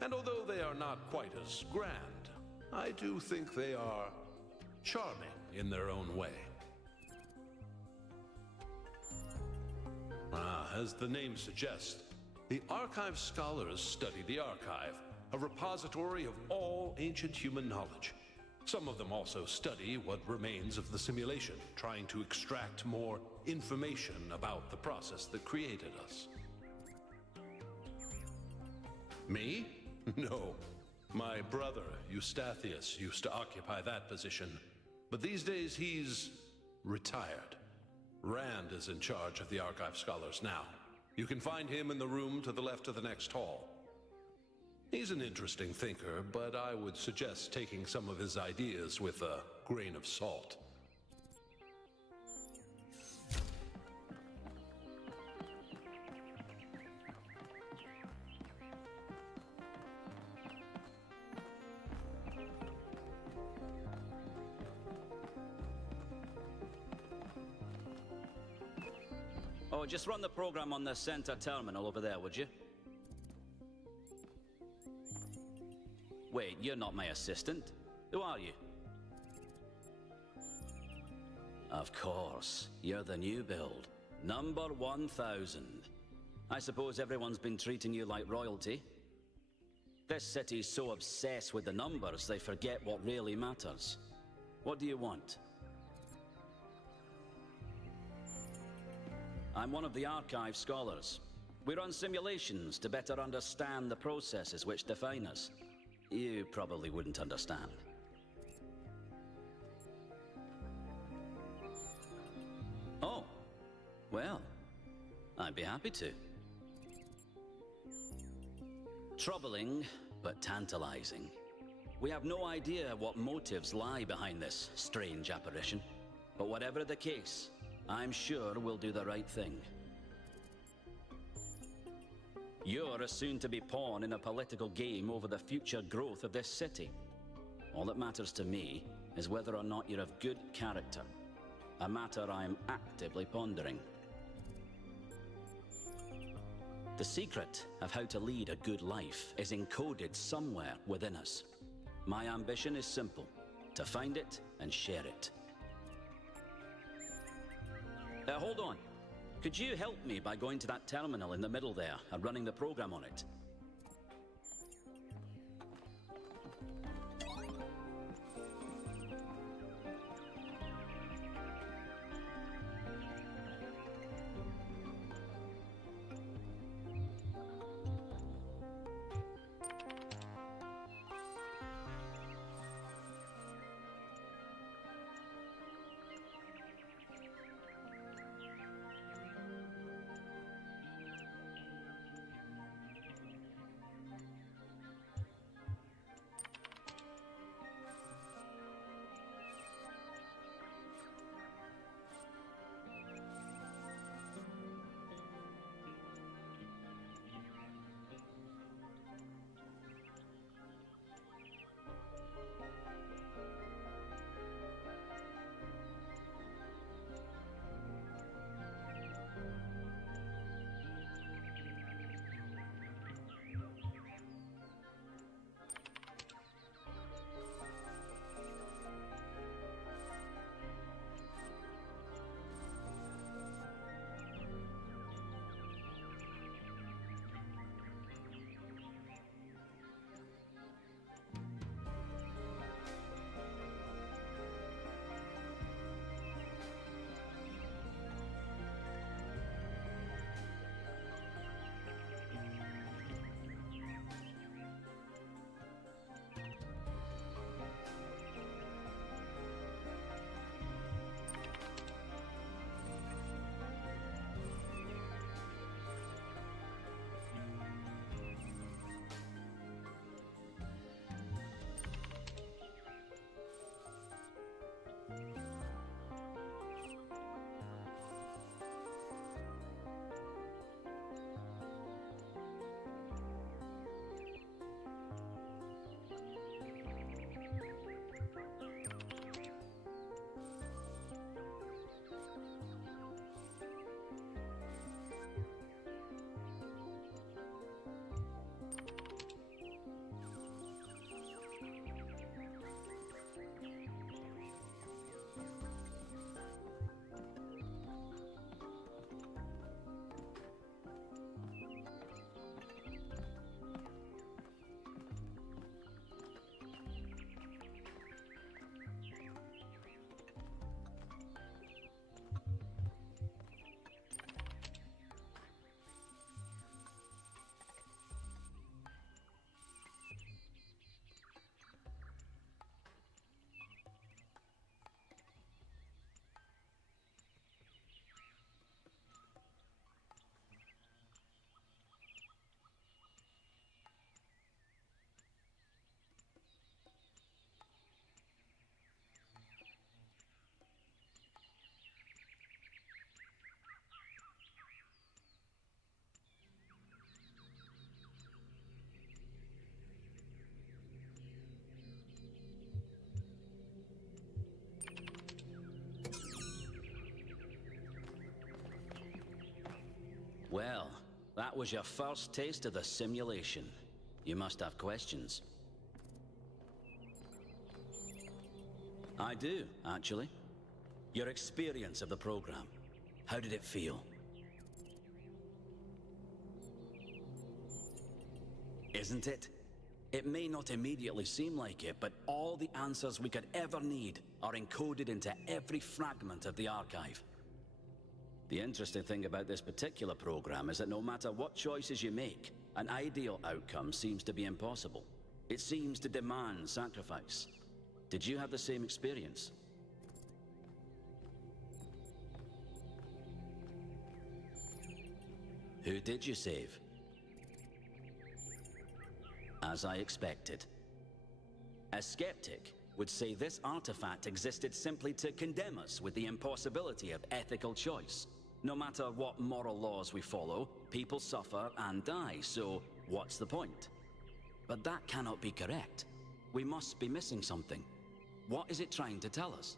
and although they are not quite as grand, I do think they are charming in their own way. As the name suggests, the Archive scholars study the Archive, a repository of all ancient human knowledge. Some of them also study what remains of the simulation, trying to extract more information about the process that created us. Me? No. My brother, Eustathius, used to occupy that position, but these days he's retired. Rand is in charge of the Archive scholars now. You can find him in the room to the left of the next hall. He's an interesting thinker, but I would suggest taking some of his ideas with a grain of salt. Oh, just run the program on the center terminal over there, would you? Wait, you're not my assistant. Who are you? Of course, you're the new build. Number 1000. I suppose everyone's been treating you like royalty. This city's so obsessed with the numbers, they forget what really matters. What do you want? I'm one of the Archive scholars. We run simulations to better understand the processes which define us. You probably wouldn't understand. Oh, well, I'd be happy to. Troubling, but tantalizing. We have no idea what motives lie behind this strange apparition. But whatever the case, I'm sure we'll do the right thing. You're a soon-to-be pawn in a political game over the future growth of this city. All that matters to me is whether or not you're of good character. A matter I'm actively pondering. The secret of how to lead a good life is encoded somewhere within us. My ambition is simple: to find it and share it. Hold on. Could you help me by going to that terminal in the middle there and running the program on it? Well, that was your first taste of the simulation. You must have questions. I do, actually. Your experience of the program. How did it feel? Isn't it? It may not immediately seem like it, but all the answers we could ever need are encoded into every fragment of the archive. The interesting thing about this particular program is that no matter what choices you make, an ideal outcome seems to be impossible. It seems to demand sacrifice. Did you have the same experience? Who did you save? As I expected. A skeptic would say this artifact existed simply to condemn us with the impossibility of ethical choice. No matter what moral laws we follow, people suffer and die, so what's the point? But that cannot be correct. We must be missing something. What is it trying to tell us?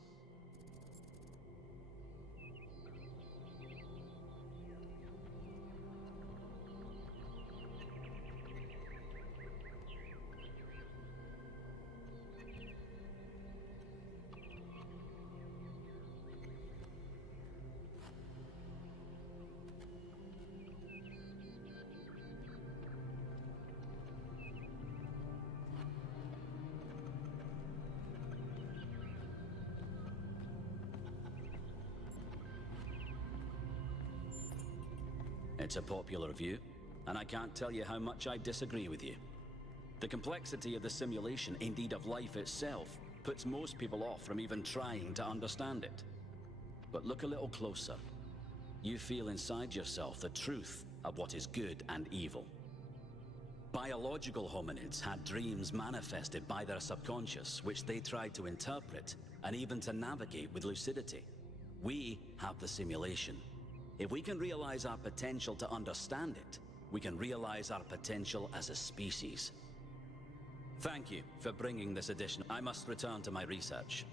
It's a popular view, and I can't tell you how much I disagree with you. The complexity of the simulation, indeed of life itself, puts most people off from even trying to understand it. But look a little closer. You feel inside yourself the truth of what is good and evil. Biological hominids had dreams manifested by their subconscious, which they tried to interpret and even to navigate with lucidity. We have the simulation. If we can realize our potential to understand it, we can realize our potential as a species. Thank you for bringing this addition. I must return to my research.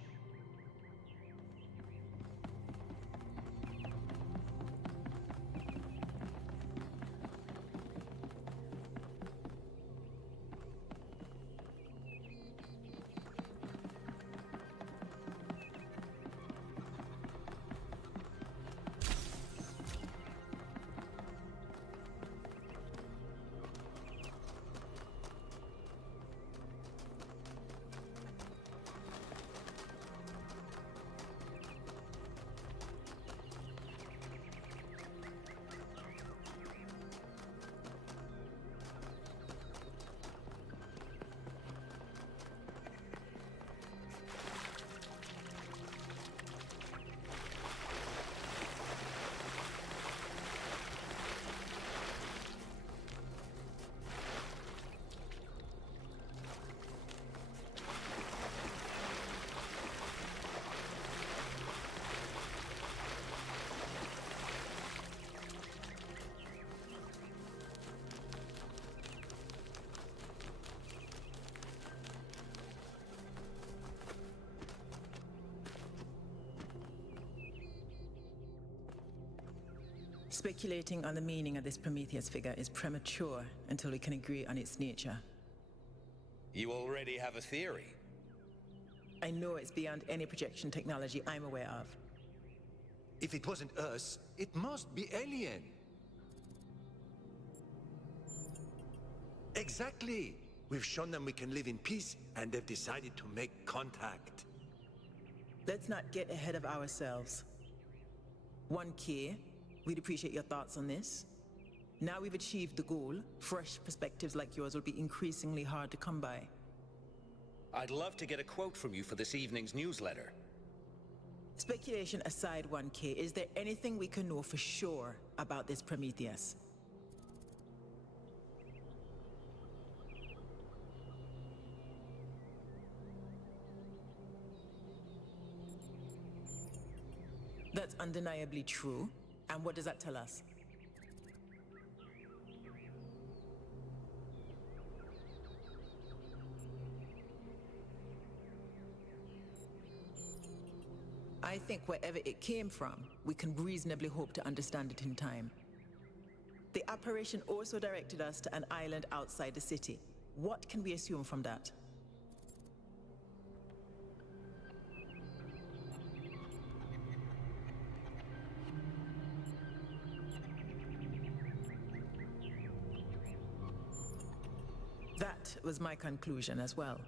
Speculating on the meaning of this Prometheus figure is premature until we can agree on its nature. You already have a theory? I know it's beyond any projection technology I'm aware of. If it wasn't us, it must be alien. Exactly. We've shown them we can live in peace, and they've decided to make contact. Let's not get ahead of ourselves. 1K, we'd appreciate your thoughts on this. Now we've achieved the goal, fresh perspectives like yours will be increasingly hard to come by. I'd love to get a quote from you for this evening's newsletter. Speculation aside, 1K, is there anything we can know for sure about this Prometheus? That's undeniably true. And what does that tell us? I think wherever it came from, we can reasonably hope to understand it in time. The apparition also directed us to an island outside the city. What can we assume from that? That was my conclusion as well.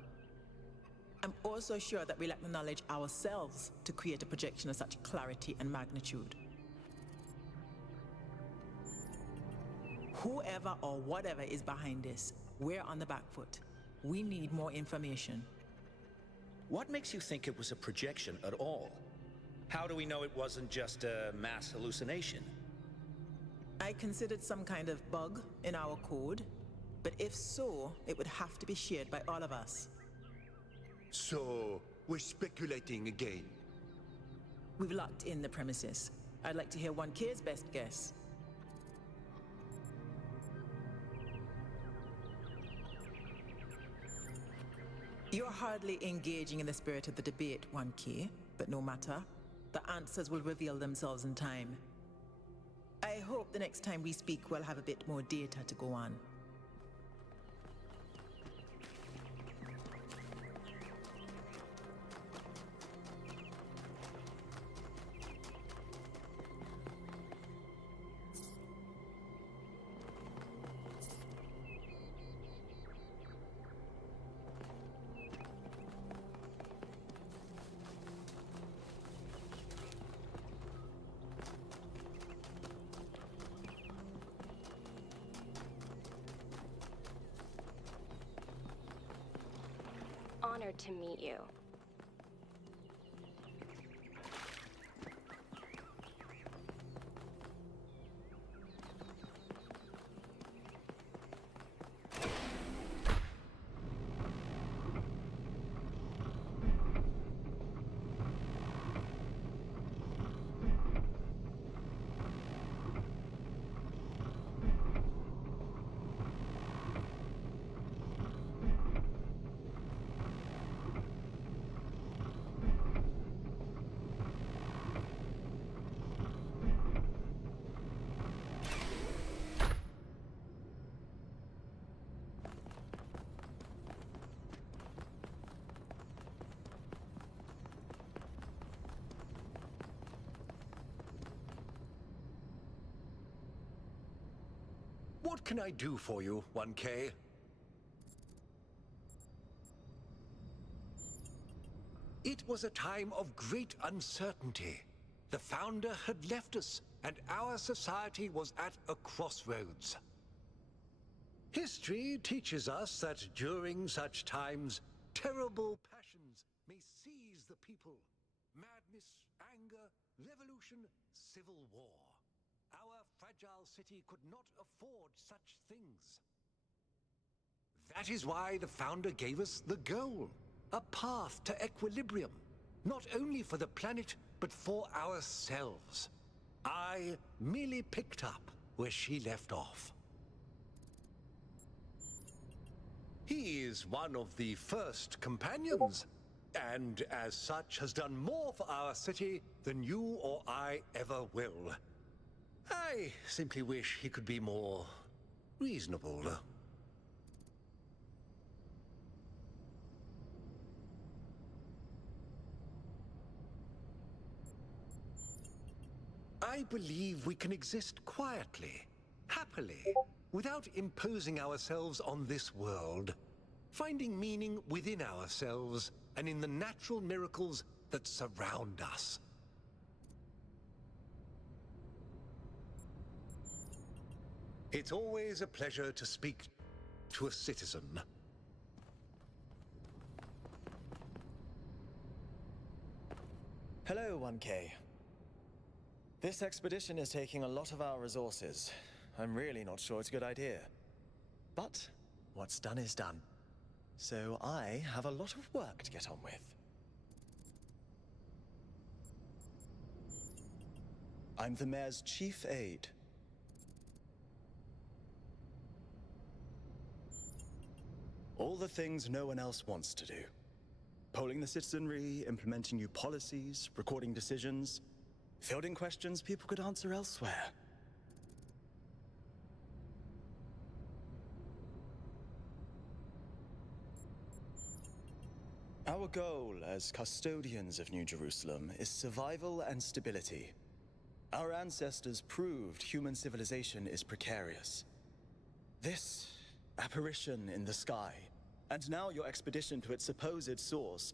I'm also sure that we lack the knowledge ourselves to create a projection of such clarity and magnitude. Whoever or whatever is behind this, we're on the back foot. We need more information. What makes you think it was a projection at all? How do we know it wasn't just a mass hallucination? I considered some kind of bug in our code, but if so, it would have to be shared by all of us. So, we're speculating again. We've locked in the premises. I'd like to hear 1K's best guess. You're hardly engaging in the spirit of the debate, 1K, but no matter. The answers will reveal themselves in time. I hope the next time we speak we'll have a bit more data to go on. Honored to meet you. What can I do for you, 1K? It was a time of great uncertainty. The Founder had left us, and our society was at a crossroads. History teaches us that during such times, terrible passions may seize the people. Madness, anger, revolution, civil war. Our fragile city could not afford such things. That is why the Founder gave us the goal, a path to equilibrium, not only for the planet, but for ourselves. I merely picked up where she left off. He is one of the first companions, and as such has done more for our city than you or I ever will. I simply wish he could be more reasonable. I believe we can exist quietly, happily, without imposing ourselves on this world, finding meaning within ourselves and in the natural miracles that surround us. It's always a pleasure to speak to a citizen. Hello, 1K. This expedition is taking a lot of our resources. I'm really not sure it's a good idea. But what's done is done. So I have a lot of work to get on with. I'm the Mayor's chief aide. All the things no one else wants to do. Polling the citizenry, implementing new policies, recording decisions, fielding questions people could answer elsewhere. Our goal as custodians of New Jerusalem is survival and stability. Our ancestors proved human civilization is precarious. This apparition in the sky, and now your expedition to its supposed source,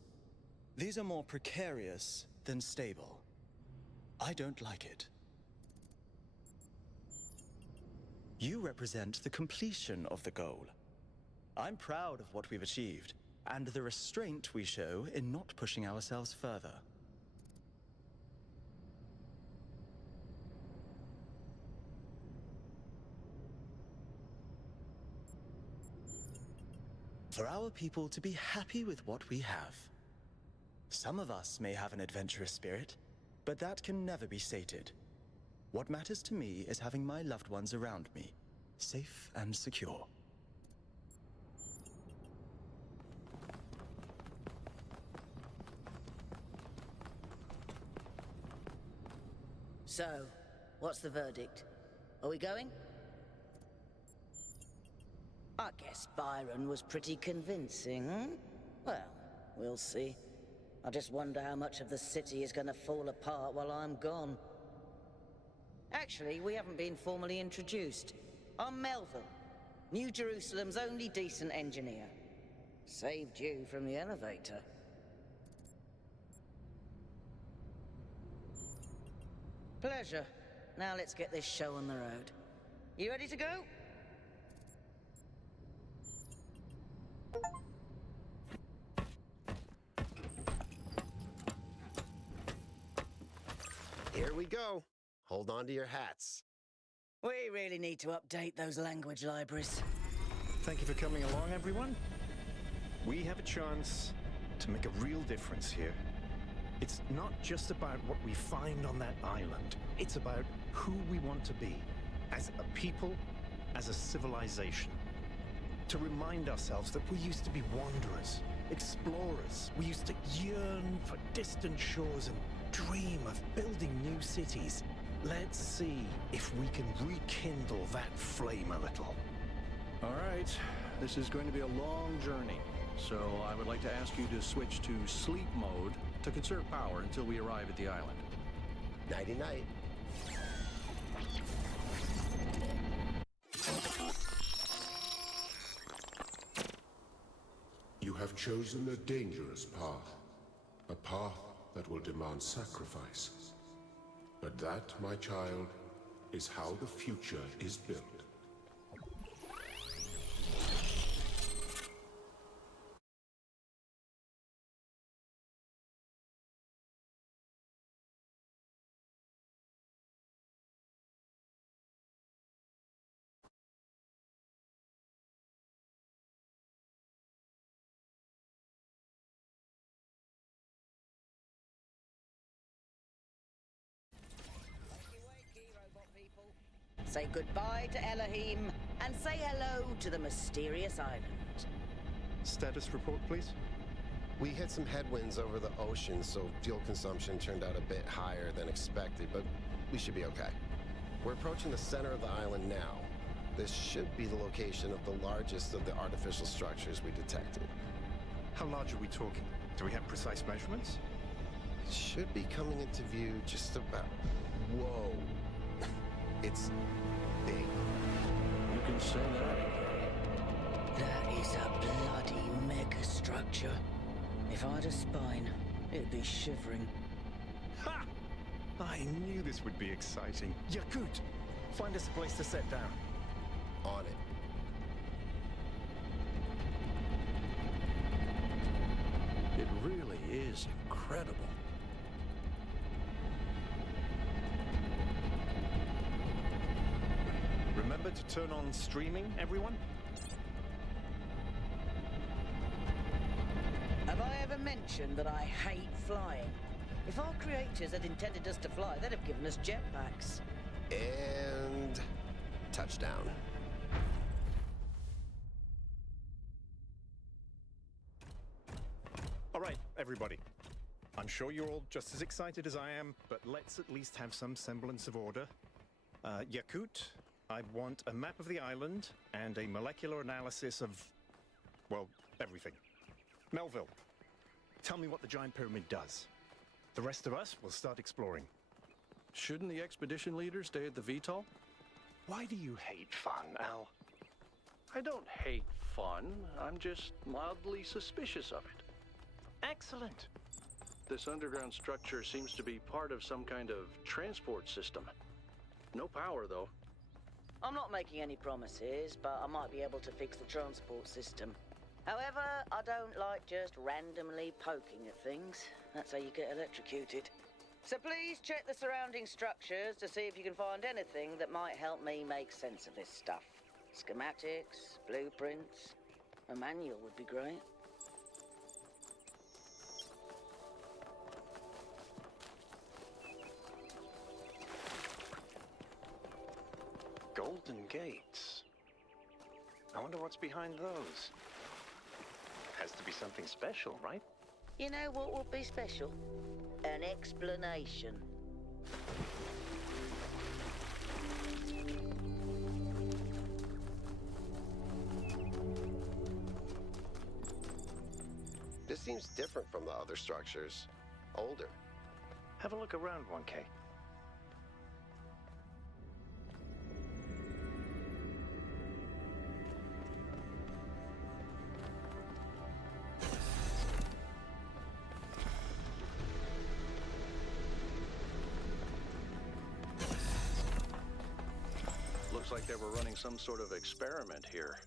these are more precarious than stable. I don't like it. You represent the completion of the goal. I'm proud of what we've achieved, and the restraint we show in not pushing ourselves further. For our people to be happy with what we have. Some of us may have an adventurous spirit, but that can never be sated. What matters to me is having my loved ones around me, safe and secure. So, what's the verdict? Are we going? I guess Byron was pretty convincing, hmm? Well, we'll see. I just wonder how much of the city is gonna fall apart while I'm gone. Actually, we haven't been formally introduced. I'm Melville, New Jerusalem's only decent engineer. Saved you from the elevator. Pleasure. Now let's get this show on the road. You ready to go? Here we go. Hold on to your hats. We really need to update those language libraries. Thank you for coming along, everyone. We have a chance to make a real difference here. It's not just about what we find on that island. It's about who we want to be, as a people, as a civilization. To remind ourselves that we used to be wanderers, explorers. We used to yearn for distant shores and dream of building new cities. Let's see if we can rekindle that flame a little. All right, this is going to be a long journey, so I would like to ask you to switch to sleep mode to conserve power until we arrive at the island. Nighty-night. You have chosen a dangerous path. A path that will demand sacrifice. But that, my child, is how the future is built. Say goodbye to Elohim, and say hello to the mysterious island. Status report, please. We hit some headwinds over the ocean, so fuel consumption turned out a bit higher than expected, but we should be okay. We're approaching the center of the island now. This should be the location of the largest of the artificial structures we detected. How large are we talking? Do we have precise measurements? It should be coming into view just about... Whoa. It's big. You can say that. That is a bloody mega structure. If I had a spine, it'd be shivering. Ha! I knew this would be exciting. Yakut, find us a place to set down. On it. It really is incredible. Remember to turn on streaming, everyone? Have I ever mentioned that I hate flying? If our creators had intended us to fly, they'd have given us jetpacks. And... touchdown. All right, everybody. I'm sure you're all just as excited as I am, but let's at least have some semblance of order. Yakut, I want a map of the island and a molecular analysis of, well, everything. Melville, Tell me what the giant pyramid does. The rest of us will start exploring. Shouldn't the expedition leader stay at the VTOL? Why do you hate fun, Al? I don't hate fun. I'm just mildly suspicious of it. Excellent. This underground structure seems to be part of some kind of transport system. No power, though. I'm not making any promises, but I might be able to fix the transport system. However, I don't like just randomly poking at things. That's how you get electrocuted. So please check the surrounding structures to see if you can find anything that might help me make sense of this stuff. Schematics, blueprints, a manual would be great. Golden gates. I wonder what's behind those. Has to be something special, right? You know what would be special? An explanation. This seems different from the other structures. Older. Have a look around, 1K. Looks like they were running some sort of experiment here.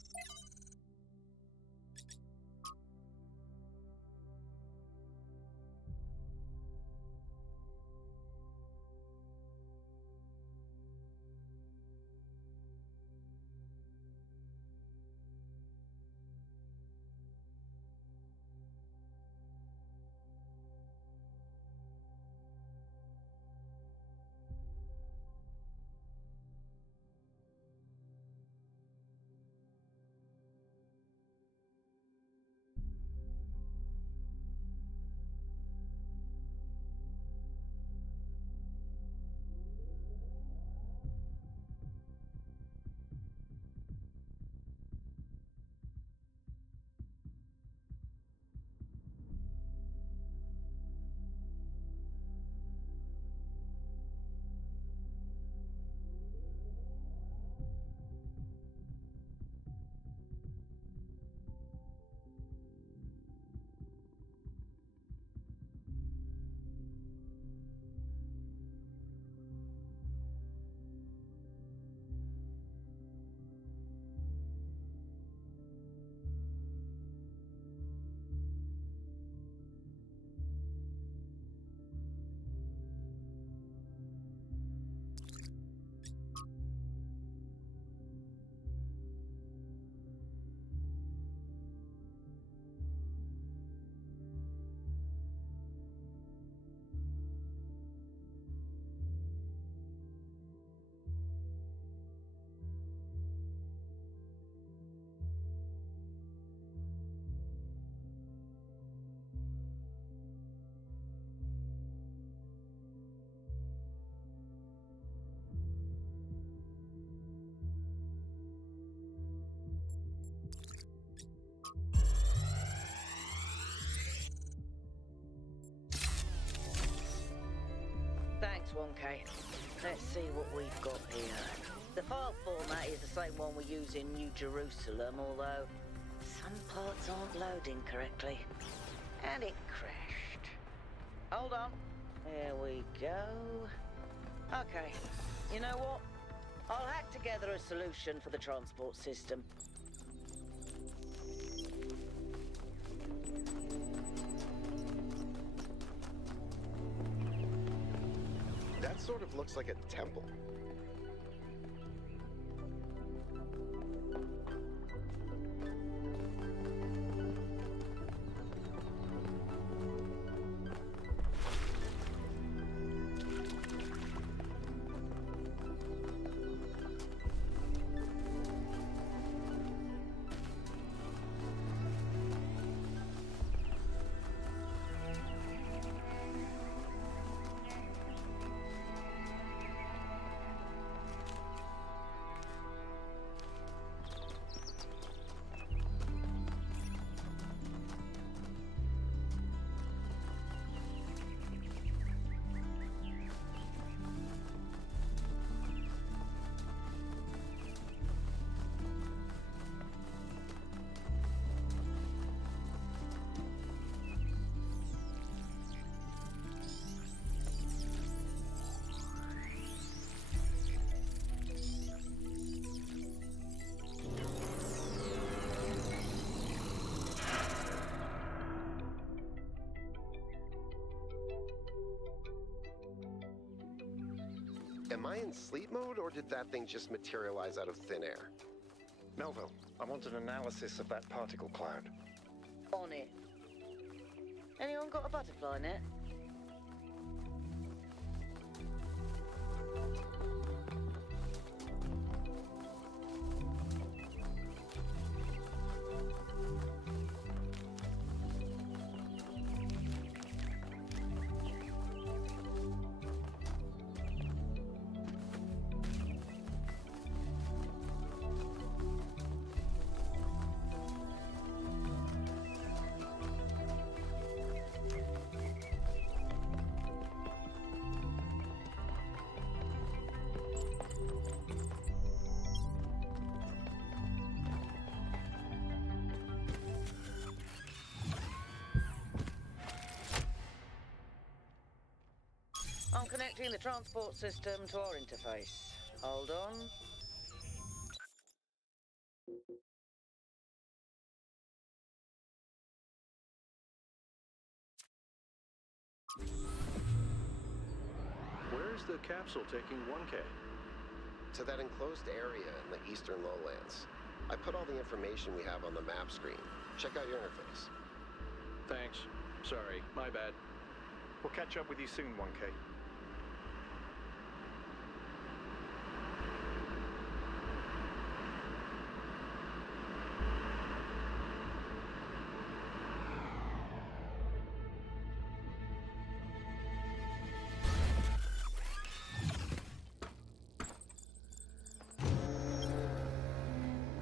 Thanks, 1K. Let's see what we've got here. The file format is the same one we use in New Jerusalem, although some parts aren't loading correctly. And it crashed. Hold on. There we go. Okay. You know what? I'll hack together a solution for the transport system. That sort of looks like a temple. Am I in sleep mode, or did that thing just materialize out of thin air? Melville, I want an analysis of that particle cloud. On it. Anyone got a butterfly net? I'm connecting the transport system to our interface. Hold on. Where's the capsule taking 1K? To that enclosed area in the eastern lowlands. I put all the information we have on the map screen. Check out your interface. Thanks. Sorry, my bad. We'll catch up with you soon, 1K.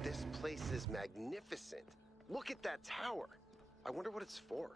This place is magnificent. Look at that tower. I wonder what it's for.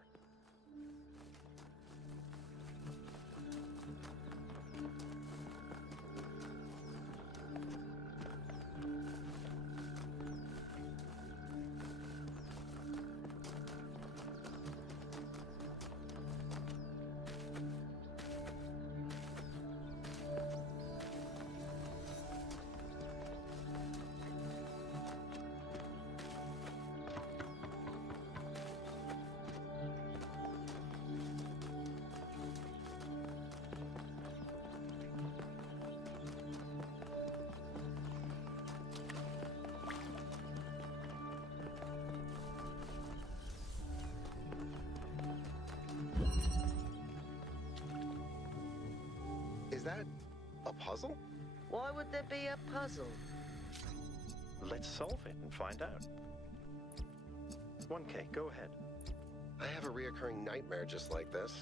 Is that a puzzle? Why would there be a puzzle? Let's solve it and find out. 1K, go ahead. I have a reoccurring nightmare just like this.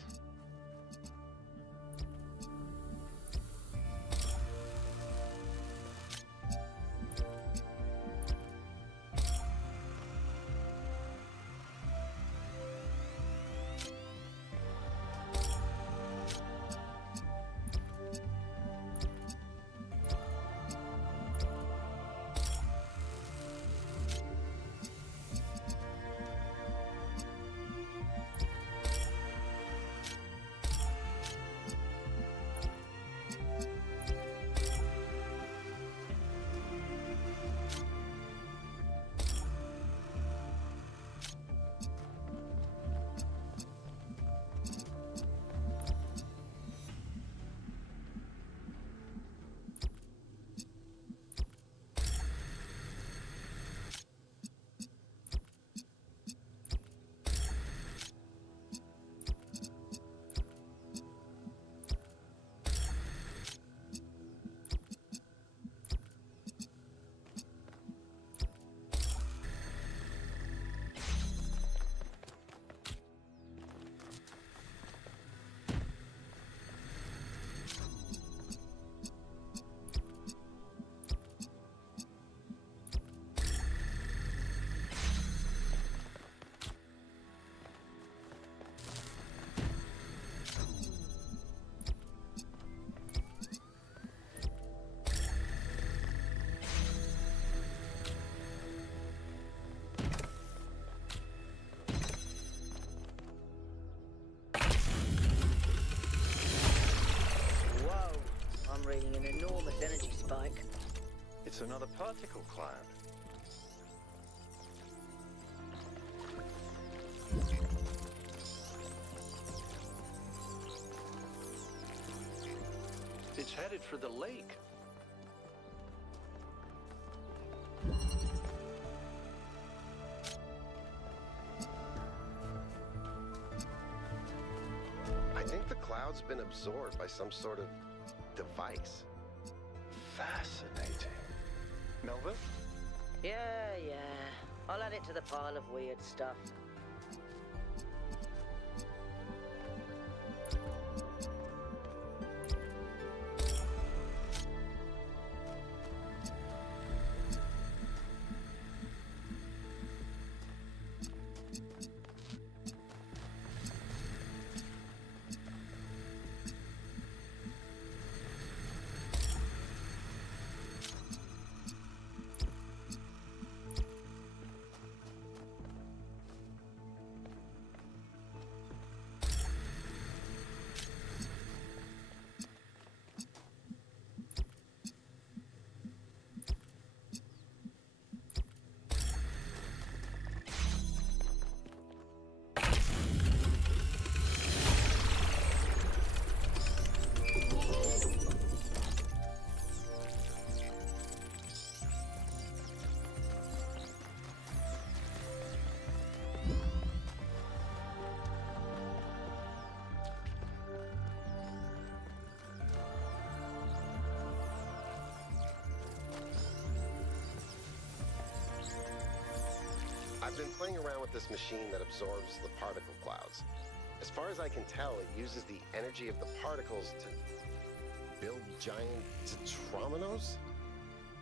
Reading an enormous energy spike. It's another particle cloud. It's headed headed for the lake. I think the cloud's been absorbed by some sort of device. Fascinating. Melva? Yeah. I'll add it to the pile of weird stuff. I've been playing around with this machine that absorbs the particle clouds. As far as I can tell, it uses the energy of the particles to build giant tetrominos?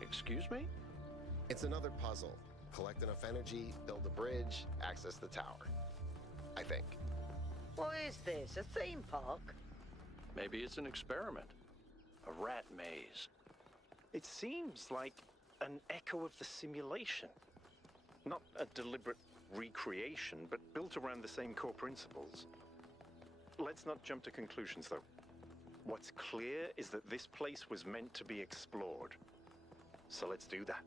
Excuse me? It's another puzzle. Collect enough energy, build a bridge, access the tower. I think. What is this, a theme park? Maybe it's an experiment. A rat maze. It seems like an echo of the simulation. Not a deliberate recreation, but built around the same core principles. Let's not jump to conclusions, though. What's clear is that this place was meant to be explored. So let's do that.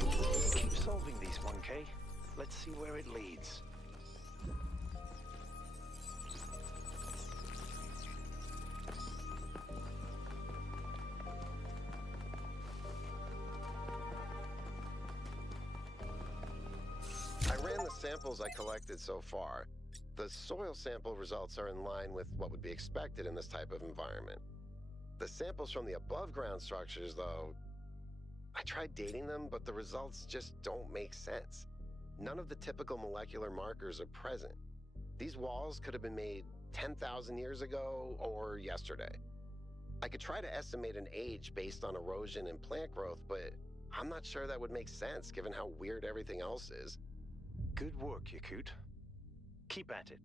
Keep solving these, 1K. Let's see where it leads. I ran the samples I collected so far. The soil sample results are in line with what would be expected in this type of environment. The samples from the above-ground structures, though, I tried dating them, but the results just don't make sense. None of the typical molecular markers are present. These walls could have been made 10,000 years ago or yesterday. I could try to estimate an age based on erosion and plant growth, but I'm not sure that would make sense given how weird everything else is. Good work, Yakut. Keep at it.